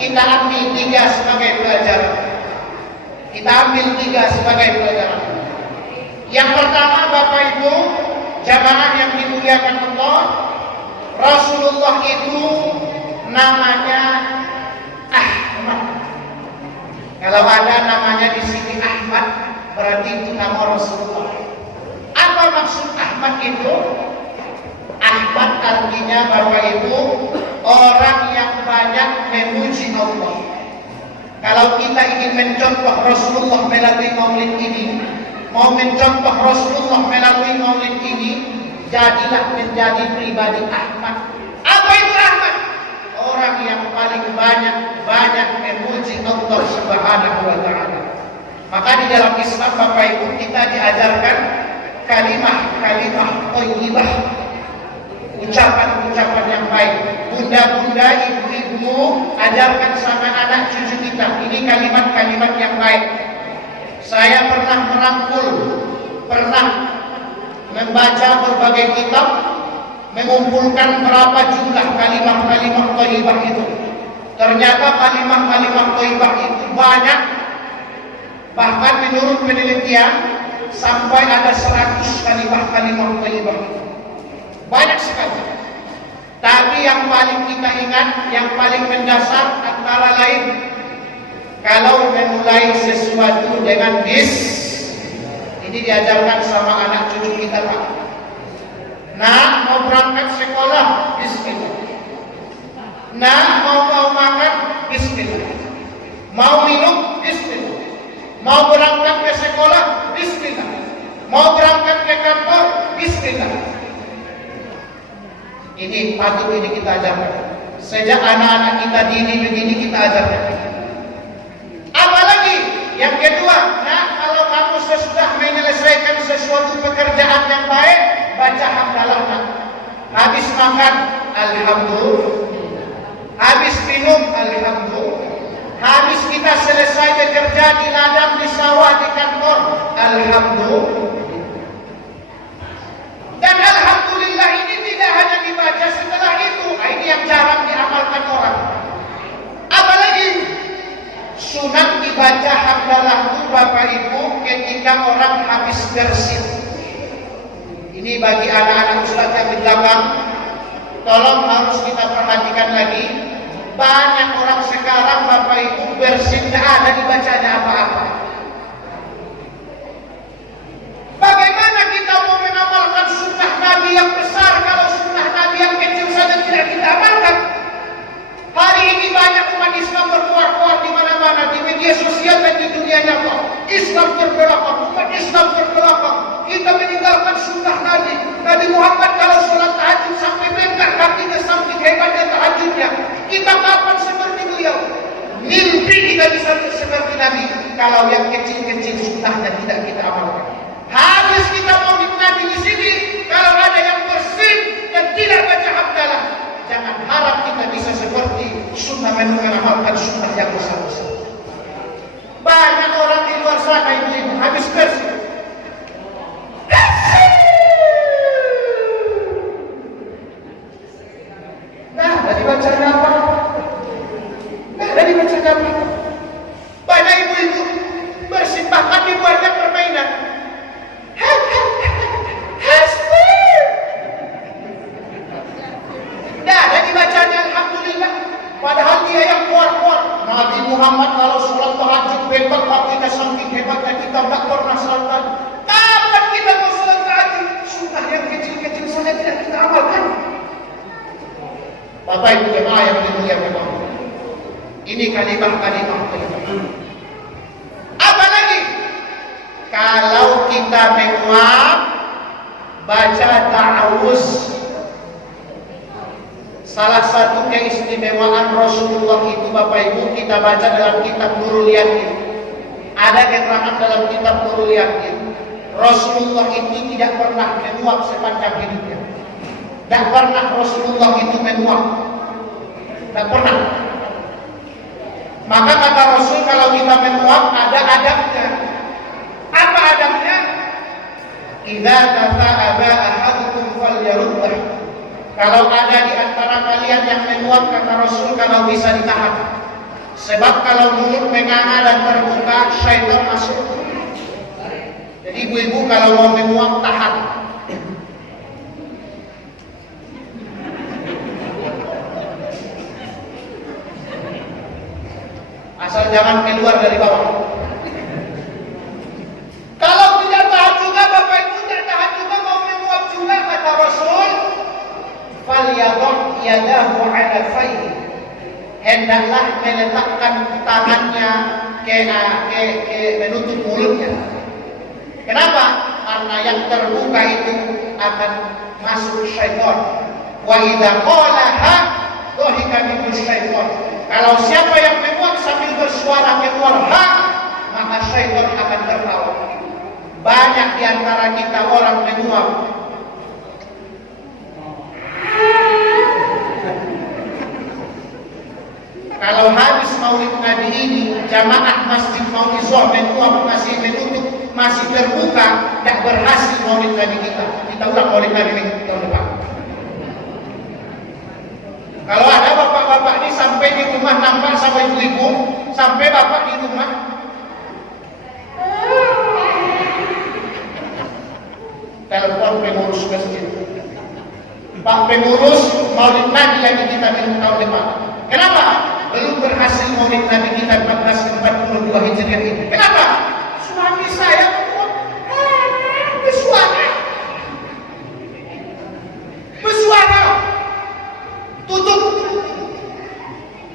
kita ambil 3 sebagai pelajaran. Kita ambil 3 sebagai pelajaran. Yang pertama Bapak Ibu jamaah yang dimuliakan Allah, Rasulullah itu namanya Ahmad. Kalau ada namanya di sini Ahmad, berarti itu nama Rasulullah. Apa maksud Ahmad itu? Ahmad artinya Bapak Ibu orang yang banyak memuji Allah. Kalau kita ingin mencontoh Rasulullah melalui maulid ini, mau mencontoh Rasulullah melalui maulid ini, jadilah menjadi pribadi Ahmad. Apa itu Ahmad? Orang yang paling banyak memuji Allah Subhanahu wa taala. Maka di dalam Islam Bapak Ibu kita diajarkan kalimat-kalimat thayyibah, ucapan-ucapan yang baik. Bunda-bunda, ibu-ibu, ajarkan sama anak cucu kita. Ini kalimat-kalimat yang baik. Saya pernah merangkul, pernah membaca berbagai kitab, mengumpulkan berapa jumlah kalimat-kalimat thayyibah itu. Ternyata kalimat-kalimat thayyibah itu banyak. Bahkan menurut penelitian sampai ada 100 kalimat-kalimat thayyibah itu. Banyak sekali. Tapi yang paling kita ingat, yang paling mendasar antara lain, kalau memulai sesuatu dengan bis, ini diajarkan sama anak cucu kita Pak. Nah, mau berangkat sekolah, bismillah. Nah, mau makan, bismillah. Mau minum, bismillah. Mau berangkat ke sekolah, bismillah. Mau berangkat ke kantor, bismillah. Ini patut ini kita ajarkan. Sejak anak-anak kita dini begini kita ajarkan. Apalagi yang kedua, nah kalau kamu sesudah menyelesaikan sesuatu pekerjaan yang baik, baca hamdalah. Habis makan, alhamdulillah. Habis minum, alhamdulillah. Habis kita selesai bekerja di ladang, di sawah, di kantor, alhamdulillah. Dan alhamdulillah ini tidak hanya dibaca setelah itu. Ini yang jarang diamalkan orang. Apalagi sunat dibaca hamdalah itu Bapak Ibu ketika orang habis bersin. Ini bagi anak-anak ustaz yang di belakang, tolong harus kita perhatikan lagi. Banyak orang sekarang Bapak Ibu bersin tidak ada dibacanya apa-apa. Bagaimana kita mau mengamalkan sunnah Nabi yang besar kalau sunnah Nabi yang kecil saja tidak kita amalkan? Hari ini banyak umat Islam berkuar-kuar di mana-mana, di media sosial dan di dunia nyata. Islam terbelakang, umat Islam terbelakang. Kita meninggalkan sunnah Nabi. Nabi Muhammad kalau sholat tahajud sampai bengkak kakinya, saking hebatnya tahajudnya. Kita kapan seperti beliau? Mimpi kita bisa seperti Nabi kalau yang kecil-kecil sunnahnya tidak kita amalkan. Habis kita mau Nabi di sini, kalau ada yang bersin dan tidak baca hamdalah, jangan harap kita bisa seperti sunnah mengamalkan sunnah yang besar-besar. Banyak orang di luar sana ibu-ibu habis bersin. Nah, dari bacanya apa? Nah, dari bacanya apa? Banyak ibu-ibu bersin bahkan dibuatnya permainan. Nah, dari bacanya alhamdulillah. Padahal dia yang kuat-kuat. Nabi Muhammad kalau sholat tahajud bengkak kakinya saking hebatnya, kita tidak pernah sholat tahajud. Kapan kita mau sholat tahajud? Sunnah yang kecil-kecil saja tidak kita amalkan. Bapak Ibu jemaah yang dimuliakan Allah. Ini kalimat-kalimat. Apalagi kalau kita menguap baca ta'awuz. Salah satu keistimewaan Rasulullah itu Bapak Ibu kita baca dalam kitab Nurul Yakin. Ada keterangan dalam kitab Nurul Yakin. Rasulullah itu tidak pernah menguap sepanjang hidupnya. Tidak pernah Rasulullah itu menguap. Tidak pernah. Maka kata Rasul, kalau kita memuap ada adabnya. Apa adabnya? Idza tata'aba ahadukum falyaruddah. Kalau ada di antara kalian yang memuap, kata Rasul, kalau bisa ditahan. Sebab kalau mulut menganga dan terbuka, syaitan masuk. Jadi ibu-ibu kalau mau memuap, tahan. Asal jangan keluar dari bawah. Kalau tidak tahan juga, Bapak Ibu tidak tahan juga, mau memuap juga, kata Rasul, falyadh yadahu ala fayhi. Hendaklah meletakkan tangannya ke menutup mulutnya. Kenapa? Karena yang terbuka itu akan masuk syaitan. Wa idza qala ha dhahika minhu syaitan. Kalau siapa yang memuap sambil bersuara keluar ha, maka syaitan akan tertawa. Banyak di antara kita orang memuap. Kalau habis maulid Nabi ini, jamaah masjid Maulizah menutup, masih menutup, masih terbuka, tidak berhasil maulid Nabi kita. Kita ulang maulid Nabi tahun depan. Kalau ada bapak-bapak ini sampai di rumah nampak sama ibu-ibu, sampai bapak di rumah, telepon pengurus masjid. Pak pengurus maulid Nabi lagi kita minum tahun depan. Kenapa? Belum berhasil maulid Nabi kita 1442 Hijriah ini. Kenapa? Suami saya bersuara. Tutup.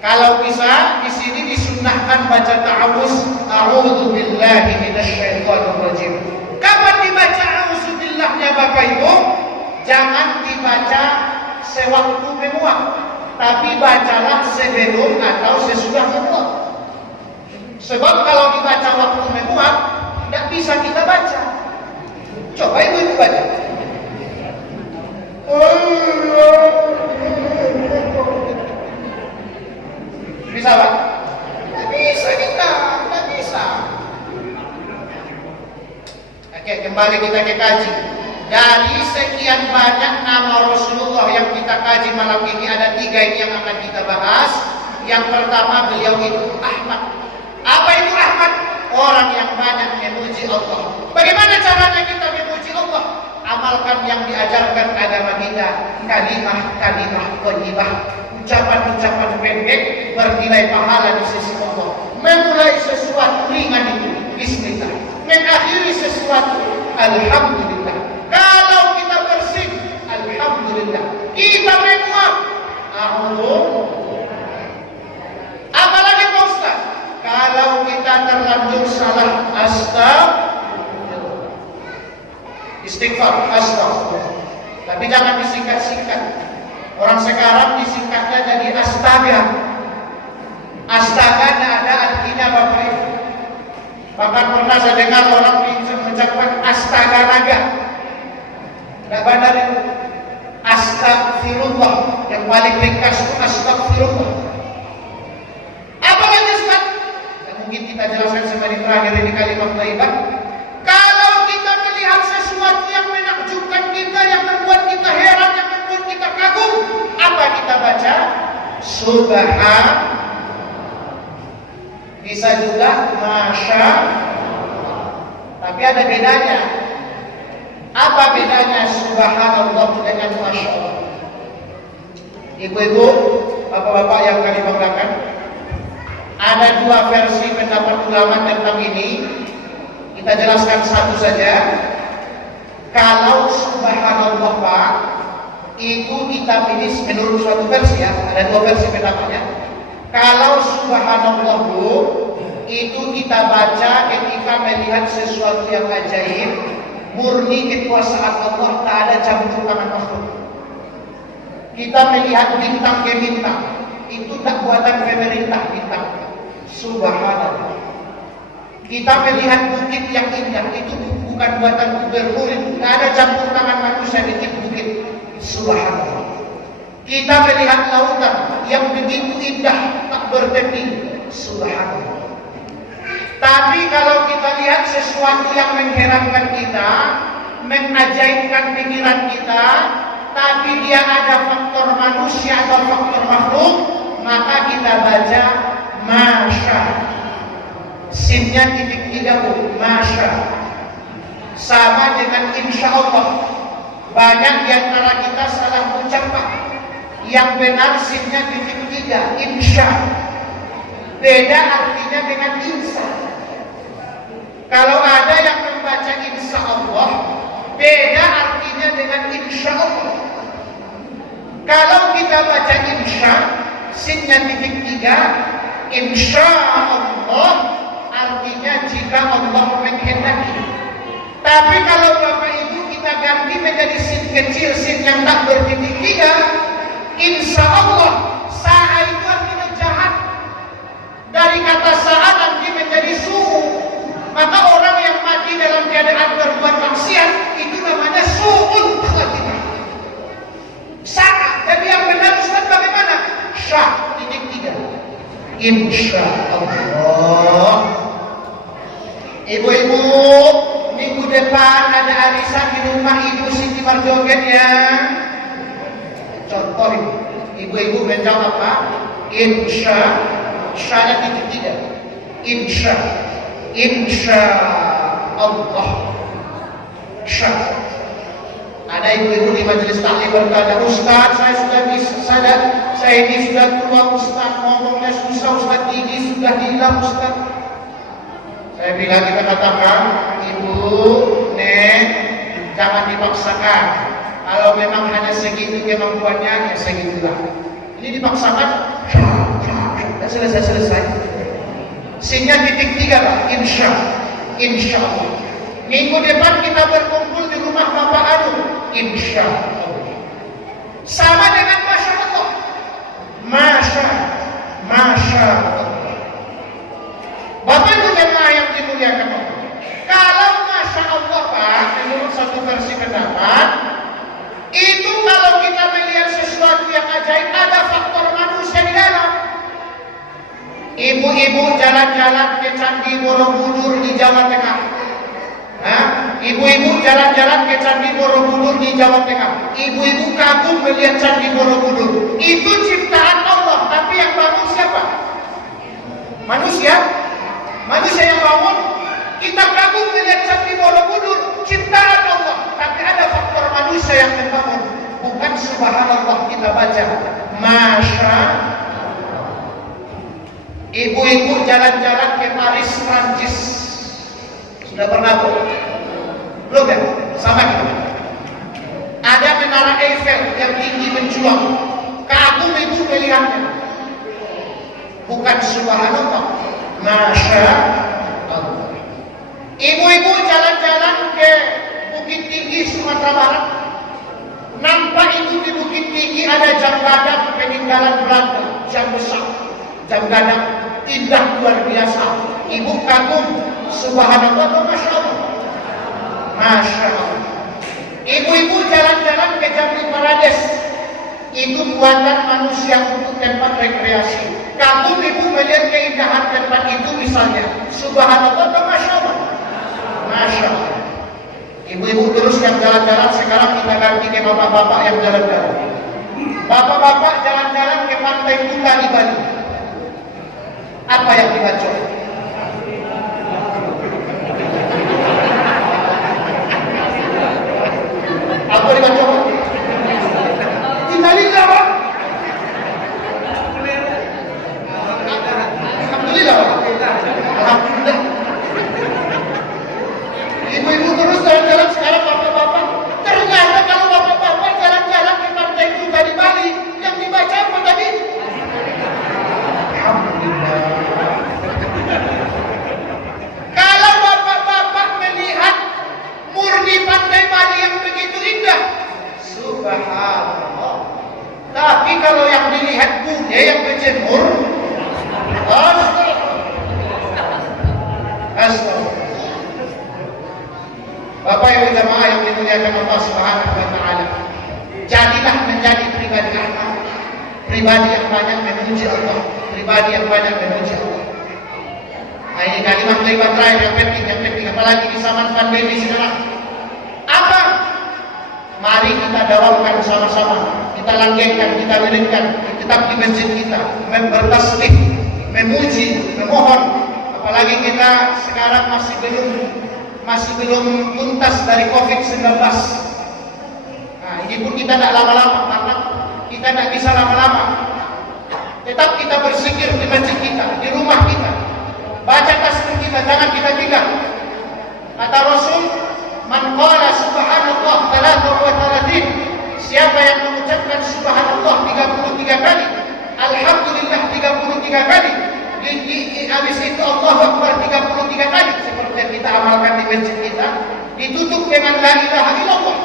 Kalau bisa di sini disunnahkan baca ta'awuz, a'udzu billahi minasyaitonir rajim. Kapan dibaca a'udzu billahnya Bapak Ibu? Jangan dibaca sewaktu memuap, tapi bacalah sebelum atau sesudah memuap. Sebab kalau dibaca waktu memuap, tidak bisa kita baca. Coba ibu baca. Bisa Pak? Tidak bisa kita, tidak bisa. Oke, kembali kita ke kaji. Dari sekian banyak nama Rasulullah yang kita kaji malam ini, ada 3 ini yang akan kita bahas. Yang pertama, beliau itu Ahmad. Apa itu Ahmad? Orang yang banyak memuji Allah. Bagaimana caranya kita memuji Allah? Amalkan yang diajarkan agama kita. Kalimah-kalimah thayyibah, ucapan-ucapan pendek bernilai pahala di sisi Allah. Memulai sesuatu ringan itu bismillah, mengakhiri sesuatu alhamdulillah. Kalau kita bersih, alhamdulillah. Kita memuap, apalagi Pak Ustaz? Kalau kita terlanjur salah, istighfar, astagfirullah. Tapi jangan disingkat-singkat. Orang sekarang disingkatnya jadi astaga. Astaga tidak ada artinya Bapak Ibu. Bahkan pernah saya dengar orang mengucapkan astaga naga. Tidak benar itu. Astagfirullah. Yang paling ringkas itu astagfirullah. Apa lagi Ustaz? Mungkin kita jelaskan sebagai terakhir ini kalimat thayyibah. Kalau kita melihat sesuatu yang menakjubkan kita, yang membuat kita heran, yang membuat kita kagum, apa kita baca? Subhan. Bisa juga masya. Tapi ada bedanya. Apa bedanya subhanallah dengan masya Allah? Ibu-ibu, bapak-bapak yang kami banggakan, ada 2 versi pendapat ulama tentang ini. Kita jelaskan satu saja. Kalau subhanallah Pak, itu kita pilih menurut suatu versi ya. Ada 2 versi pendapatnya. Kalau subhanallah Bu, itu kita baca ketika melihat sesuatu yang ajaib, murni kekuasaan Allah, tak ada campur tangan makhluk. Kita melihat bintang ke bintang, itu tak buatan pemerintah bintang. Subhanallah. Kita melihat bukit yang indah, itu bukan buatan gubernur, tak ada campur tangan manusia bikin bukit. Subhanallah. Kita melihat lautan yang begitu indah, tak bertepi, subhanallah. Tapi kalau kita lihat sesuatu yang mengherankan kita, mengajaibkan pikiran kita, tapi dia ada faktor manusia atau faktor makhluk, maka kita baca masya. Sinnya titik 3, masya. Sama dengan insya Allah. Banyak di antara kita salah ucapan. Yang benar sinnya titik 3, insya. Beda artinya dengan insya. Kalau ada yang membaca insya Allah, beda artinya dengan insya Allah. Kalau kita baca insya, sinnya titik 3, insya Allah artinya jika Allah menghendaki. Tapi kalau Bapak Ibu kita ganti menjadi sin kecil, sin yang tak bertitik 3, insya Allah, sa'a itu artinya jahat. Dari kata sa'a nanti menjadi su'u. Maka orang yang mati dalam keadaan berbuat maksiat itu namanya su'ul khatimah. Sa'a. Jadi yang benar Ustaz bagaimana? Syah titik 3. Insya Allah. Ibu-ibu, minggu depan ada arisan di rumah Ibu Siti Marjogen ya. Contoh ibu-ibu menjawab apa? Insya. Syahnya titik 3. Insya. Insya Allah. Syah. Ada ibu-ibu di majelis taklim berkata, Ustaz, saya ini sudah tua Ustaz, ngomongnya susah Ustaz, gigi sudah hilang Ustaz. Saya bilang, kita katakan, Ibu, Nek, jangan dipaksakan. Kalau memang hanya segitu kemampuannya, ya segitulah. Ini dipaksakan, sudah selesai. Sinnya titik 3 lah, insya Allah. Minggu depan kita berkumpul di rumah Bapak Anu, insya Allah. Sama dengan masya Allah, masya Allah. Bapak Ibu jemaah yang dimuliakan Allah, kalau masya Allah Pak, menurut satu versi pendapat, itu kalau kita melihat sesuatu yang ajaib, ada faktor manusia di dalam. Ibu-ibu jalan-jalan ke Candi Borobudur di Jawa Tengah. Ibu-ibu jalan-jalan ke Candi Borobudur di Jawa Tengah. Ibu-ibu kagum melihat Candi Borobudur. Itu ciptaan Allah, tapi yang bangun siapa? Manusia. Manusia yang bangun. Kita kagum melihat Candi Borobudur, ciptaan Allah, tapi ada faktor manusia yang membangun. Bukan subhanallah kita baca, masya. Ibu-ibu jalan-jalan ke Paris, Prancis. Sudah pernah belum ya? Sama kita. Ada menara Eiffel yang tinggi menjulang. Kagum ibu melihatnya. Bukan subhanallah, masya Allah. Ibu-ibu jalan-jalan ke Bukit Tinggi Sumatera Barat. Nampak itu di Bukit Tinggi ada jam gadang peninggalan Belanda, jam besar. Jam gadang indah luar biasa. Ibu kagum, subhanallah, masya Allah, masya Allah. Ibu-ibu jalan-jalan ke Jambi Parades, itu buatan manusia untuk tempat rekreasi. Kagum ibu melihat keindahan tempat itu misalnya, subhanallah, masya Allah, masya Allah. Ibu-ibu terus yang jalan-jalan, sekarang kita ganti ke bapak-bapak yang jalan-jalan. Bapak-bapak jalan-jalan ke Pantai Kuta di Bali. Apa yang dibaca? Apa dibaca? Innalillah. Alhamdulillah. Alhamdulillah. Ibu-ibu terus jalan-jalan sekarang bapak-bapak. Ternyata kalau bapak-bapak jalan-jalan ke Pantai Kuta di Bali, yang dibaca apa tadi? Alhamdulillah. Kalau bapak-bapak melihat murni Pantai Bali yang begitu indah, subhanallah. Tapi kalau yang dilihat bude yang berjemur, astagfirullah. Bapak Ibu jemaah yang dimuliakan Allah Subhanahu wa taala, jadilah menjadi pribadi yang banyak memuji Allah, pribadi yang banyak memuji Allah. Nah, ini kalimat thayyibah terakhir yang penting, apalagi di zaman pandemi sekarang. Apa? Mari kita dawamkan sama-sama, kita langgengkan, kita wiridkan, tetap di masjid kita, bertasbih, memuji, memohon. Apalagi kita sekarang masih belum tuntas dari COVID-19. Nah, ini pun kita tidak lama-lama, karena kita tidak bisa lama-lama. Tetap kita berzikir di masjid kita, di rumah kita. Baca tasbih kita, jangan kita tinggal. Kata Rasul, man qala subhanallah 33, siapa yang mengucapkan subhanallah 33 kali, alhamdulillah 33 kali, habis itu Allahu Akbar 33 kali, seperti yang kita amalkan di masjid kita, ditutup dengan la ilaha illallah,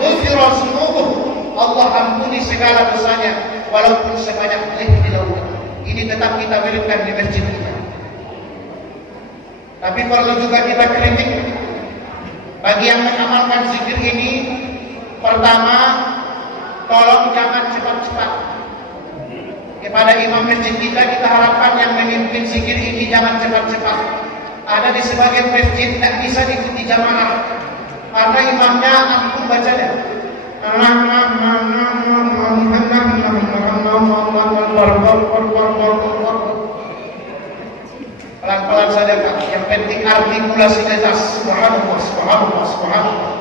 ghufira dzunubuh, Allah ampuni segala dosanya walaupun sebanyak leher di lautan. Ini tetap kita wiridkan di masjid kita. Tapi perlu juga kita kritik bagi yang mengamalkan zikir ini. Pertama, tolong jangan cepat-cepat. Kepada imam masjid kita harapkan yang memimpin zikir ini jangan cepat-cepat. Ada di sebagian masjid tidak bisa diikuti jamaah karena imamnya ampun bacanya. Pelan-pelan saja Pak, yang penting artikulasinya jelas. Subhanallah, subhanallah, subhanallah.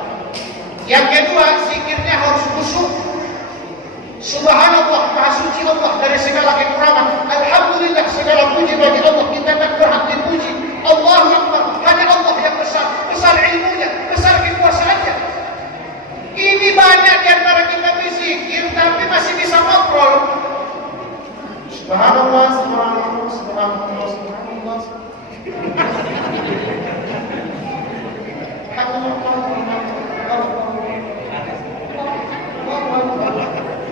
Yang kedua, zikirnya harus khusyuk. Subhanallah, maha suci Allah dari segala kekurangan. Alhamdulillah, segala puji bagi Allah. Kita tak berhak dipuji. Allahu Akbar, hanya Allah yang besar. Besar ilmunya, besar kekuasaannya. Ini banyak di antara kita berzikir, tapi masih bisa ngobrol. Subhanallah, subhanallah, subhanallah, subhanallah.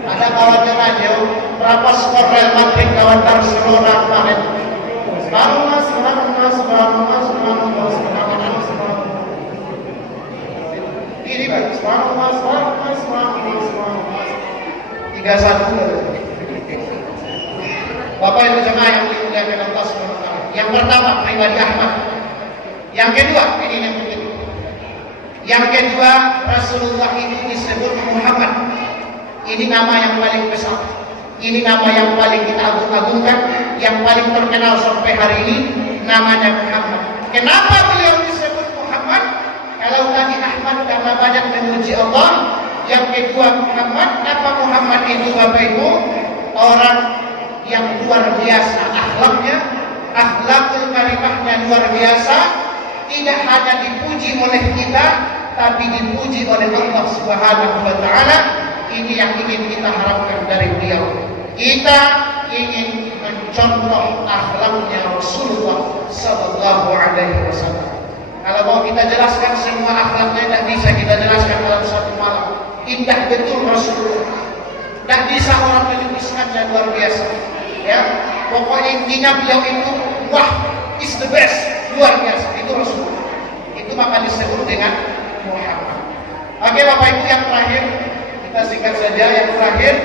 Ada kawannya radio, berapa skor Real Madrid lawan Barcelona kemarin? Subhanallah, subhanallah, subhanallah, subhanallah, subhanallah, subhanallah. Ini Pak, subhanallah, subhanallah, subhanallah, subhanallah. 3-1. Bapak Ibu jemaah yang dimuliakan Allah Subhanahu wa taala. Yang pertama pribadi Ahmad. Yang kedua, ini yang penting. Yang kedua, Rasulullah itu disebut Muhammad. Ini nama yang paling besar. Ini nama yang paling kita agung-agungkan, yang paling terkenal sampai hari ini, namanya Muhammad. Kenapa beliau disebut Muhammad? Kalau tadi Ahmad karena banyak memuji Allah, yang kedua Muhammad. Apa Muhammad itu Bapak Ibu? Orang yang luar biasa akhlaknya, akhlakul karimahnya luar biasa. Tidak hanya dipuji oleh kita, tapi dipuji oleh Allah Subhanahu wa taala. Ini yang ingin kita harapkan dari beliau. Kita ingin mencontoh akhlaknya Rasulullah sallallahu alaihi wasallam. Kalau mau kita jelaskan semua akhlaknya, tidak bisa kita jelaskan dalam satu malam. Indah betul Rasulullah. Tidak bisa orang melukiskannya, luar biasa. Ya, pokoknya intinya beliau itu wah, is the best, luar biasa. Itu Rasulullah. Itu maka disebut dengan Muhammad. Oke Bapak Ibu, yang terakhir kita singkat saja. Yang terakhir,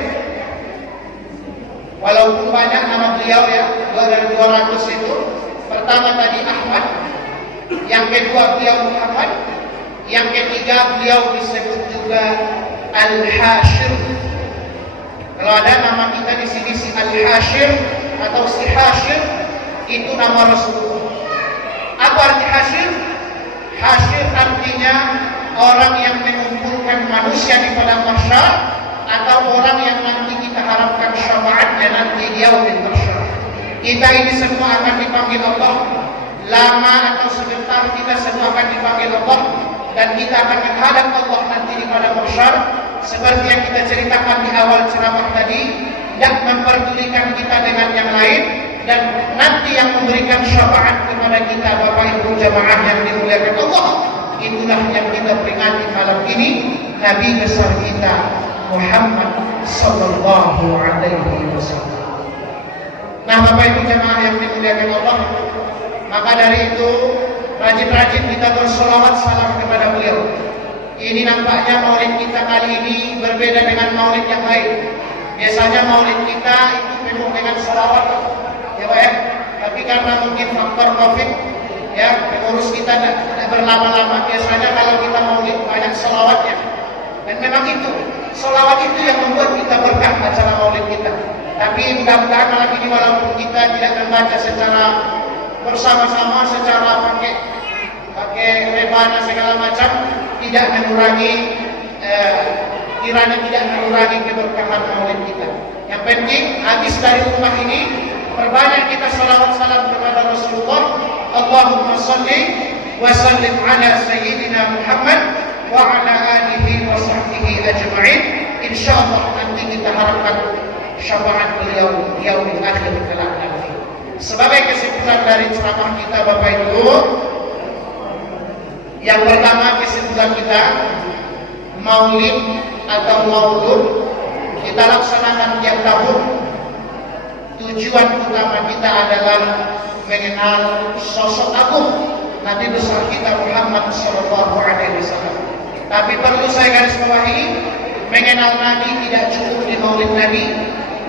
walaupun banyak nama beliau ya, dari 200 itu. Pertama tadi Ahmad, yang kedua beliau Muhammad, yang ketiga beliau disebut juga Al-Hashir. Kalau ada nama kita di sini si Al-Hashir atau si Hashir, itu nama Rasulullah. Apa arti Hashir? Hashir artinya orang yang mengumpulkan manusia di padang mahsyar, atau orang yang nanti kita harapkan syafaatnya nanti di yaumil mahsyar. Kita ini semua akan dipanggil Allah. Lama atau sebentar kita semua akan dipanggil Allah, dan kita akan menghadap Allah nanti di padang mahsyar. Seperti yang kita ceritakan di awal ceramah tadi, tidak memperdulikan kita dengan yang lain, dan nanti yang memberikan syafaat kepada kita Bapak Ibu jamaah yang dimuliakan Allah, itulah yang kita peringati malam ini, Nabi besar kita Muhammad sallallahu alaihi wasallam. Nah Bapak Ibu jamaah yang dimuliakan Allah, maka dari itu rajin-rajin kita bersolawat salam kepada beliau. Ini nampaknya maulid kita kali ini berbeda dengan maulid yang lain. Biasanya maulid kita itu penuh dengan salawat, ya Pak ya. Tapi karena mungkin faktor Covid, ya pengurus kita tidak berlama-lama. Biasanya kalau kita maulid banyak selawatnya, dan memang itu selawat itu yang membuat kita berkah acara maulid kita. Tapi mudah-mudahan malam ini walaupun kita tidak membaca secara bersama-sama, secara pakai rebana segala macam, tidak mengurangi kiranya tidak mengurangi keberkahan maulid kita. Yang penting habis dari rumah ini perbanyak kita salawat salam kepada Rasulullah. Allahumma salli wa sallim ala sayyidina Muhammad wa ala alihi wa sahbihi ajma'in. Insyaallah nanti kita harapkan syafaat beliau yaumil akhir kelak nanti. Sebagai kesimpulan dari ceramah kita Bapak Ibu, yang pertama kesimpulan kita, maulid atau maulud kita laksanakan tiap tahun. Tujuan utama kita adalah mengenal sosok agung Nabi besar kita Muhammad SAW. Tapi perlu saya garis bawahi, mengenal Nabi tidak cukup di maulid Nabi,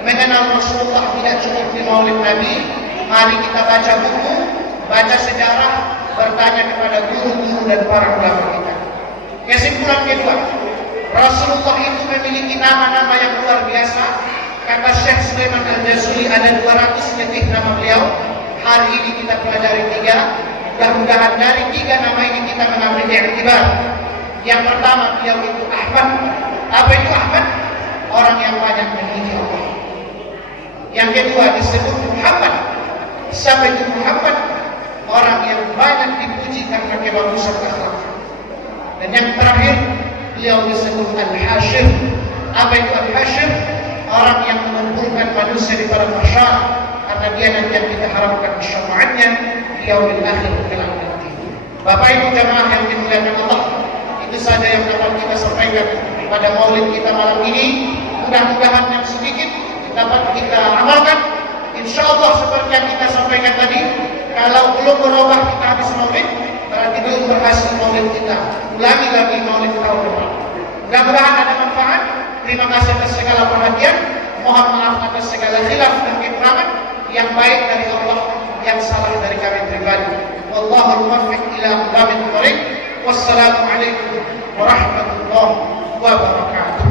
mengenal Rasulullah tidak cukup di maulid Nabi. Mari kita baca buku, baca sejarah, bertanya kepada guru-guru dan para ulama kita. Kesimpulan kedua, Rasulullah itu memiliki nama-nama yang luar biasa. Kata Syekh Sulaiman Al-Jazuli ada 200 lebih nama beliau. Hari ini kita pelajari 3. Mudah-mudahan dari 3 nama ini kita mengambil i'tibar. Yang pertama, beliau itu Ahmad. Apa itu Ahmad? Orang yang banyak memuji Allah. Yang kedua disebut Muhammad. Siapa itu Muhammad? Orang yang banyak dipuji karena kebagusan akhlak. Dan yang terakhir, beliau disebut Al-Hashir. Apa itu Al-Hashir? Orang yang mengumpulkan manusia di padang mahsyar, karena dia nanti yang kita harapkan syafaatnya di yaumil akhir kelak nanti. Bapak Ibu jamaah yang dimuliakan Allah, itu saja yang dapat kita sampaikan pada maulid kita malam ini. Mudah-mudahan yang sedikit dapat kita amalkan. Insyaallah seperti yang kita sampaikan tadi, kalau belum berubah kita habis maulid, berarti belum berhasil maulid kita. Ulangi lagi maulid tahun depan. Mudah-mudahan ada manfaat. Terima kasih atas segala perhatian. Mohon maaf atas segala khilaf dan kekurangan. Yang baik dari Allah, yang salah dari kami pribadi. Wallahul muwaffiq ila aqwamit thoriq. Wassalamualaikum warahmatullahi wabarakatuh.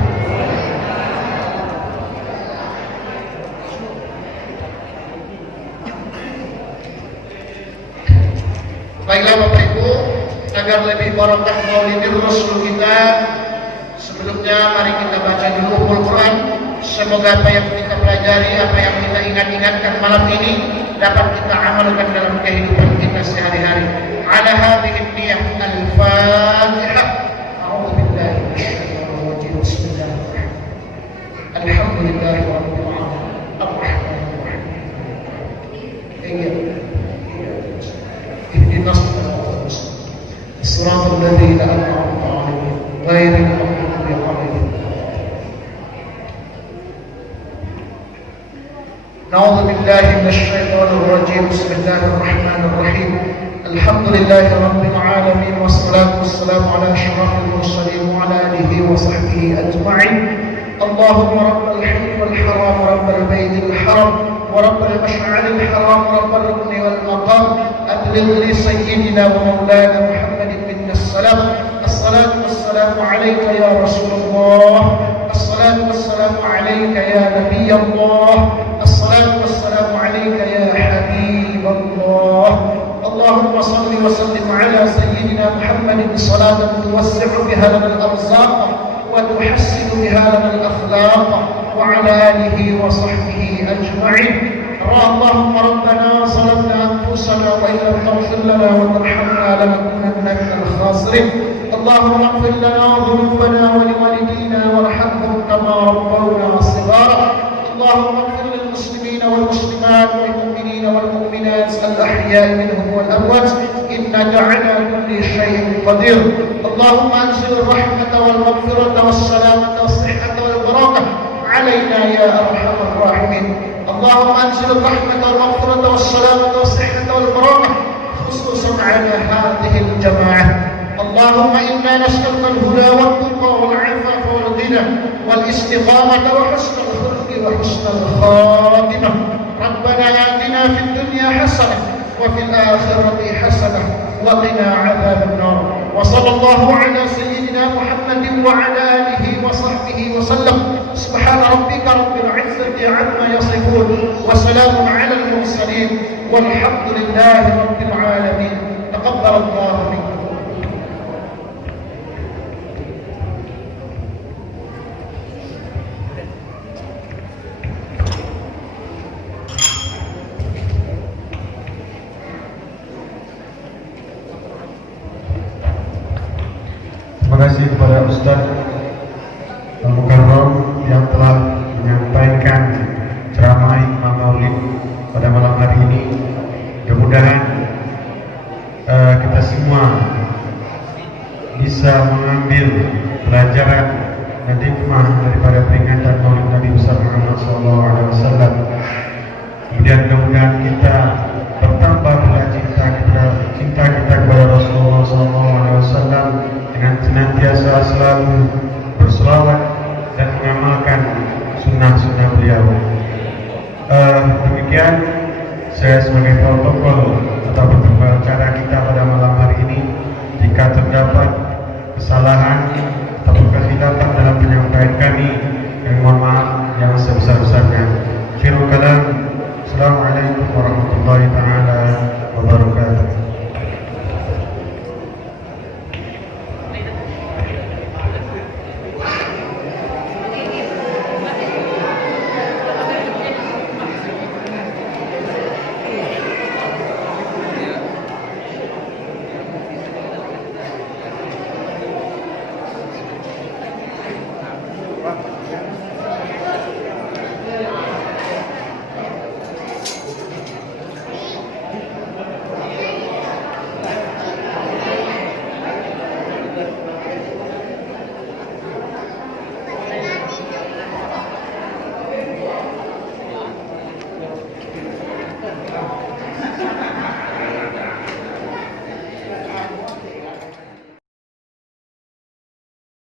Baiklah Bapak Ibu, agar lebih barakah maulidil Rasul kita, sebelumnya mari kita baca dulu Al-Quran. Semoga apa yang kita pelajari, apa yang kita ingat-ingatkan malam ini dapat kita amalkan dalam kehidupan kita sehari-hari. Ala hadhihi niyah al-Fatihah. A'udzu billahi minasyaitonir rajim. Bismillahirrahmanirrahim. Alhamdulillahi rabbil alamin. Ar-Rahmanir Rahim. Ihdinas الصراط الذين أنعمت عليهم غير المغضوب عليهم. نعوذ بالله من الشيطان الرجيم. بسم الله الرحمن الرحيم. الحمد لله رب العالمين والصلاة والسلام على أشرف المرسلين وعلى آله وصحبه أجمعين. اللهم رب الحل والحرام ورب البيت الحرام ورب المشعر الحرام ورب الركن والمقام، أبلغ لسيدنا ومولانا محمد منا السلام. الصلاة والسلام عليك يا رسول الله، الصلاة والسلام عليك يا نبي الله، الصلاة والسلام عليك يا حبيب الله. اللهم صل وسلم على سيدنا محمد صلاة توسع بها لنا الأرزاق وتحسن بها لنا الأخلاق، وعلى آله وصحبه أجمعين. اللهم ربنا ظلمنا أنفسنا وإن لم تغفر لنا وترحمنا لنكونن من الخاسرين. اللهم اغفر لنا ذنوبنا ولوالدينا وارحمهم كما ربونا صغارا. اللهم اغفر للمسلمين والمسلمات والمؤمنين والمؤمنات الأحياء منهم والأموات إنك على كل شيء قدير. اللهم أنزل الرحمة والمغفرة والسلامة والصحة والبركة علينا يا أرحم الراحمين. اللهم أنزل الرحمة والمغفرة والسلامة والصحة والبركة خصوصا على هذه الجماعة. اللهم إنا نسألك الهدى والتقى والعفاف والغنى والاستقامة وحسن الخلق وحسن الخاتمة. ربنا آتنا في الدنيا حسنة وفي الآخرة حسنة وقنا عذاب النار وصلى الله على سيدنا محمد وعلى آله وصحبه وسلم سبحان ربك رب العزة عما يصفون وسلام على المرسلين والحمد لله رب العالمين تقبل الله منكم. Terima kasih kepada Ustaz Al-Mukarram yang telah menyampaikan ceramah hikmah maulid pada malam hari ini. Mudah-mudahan kita semua bisa mengambil pelajaran dan hikmah daripada peringatan maulid Nabi besar Muhammad SAW. Kemudian mudah-mudahan kita bertambah bila cinta kita kepada Rasulullah SAW dengan senantiasa selalu berselawat dan mengamalkan sunnah-sunnah beliau. Demikian saya sebagai protokol atau pembicara kita pada malam hari ini. Jika terdapat kesalahan atau kesilapan dalam penyampaian kami, kami mohon maaf yang sebesar-besarnya. Akhirul kalam. Assalamualaikum warahmatullahi wabarakatuh.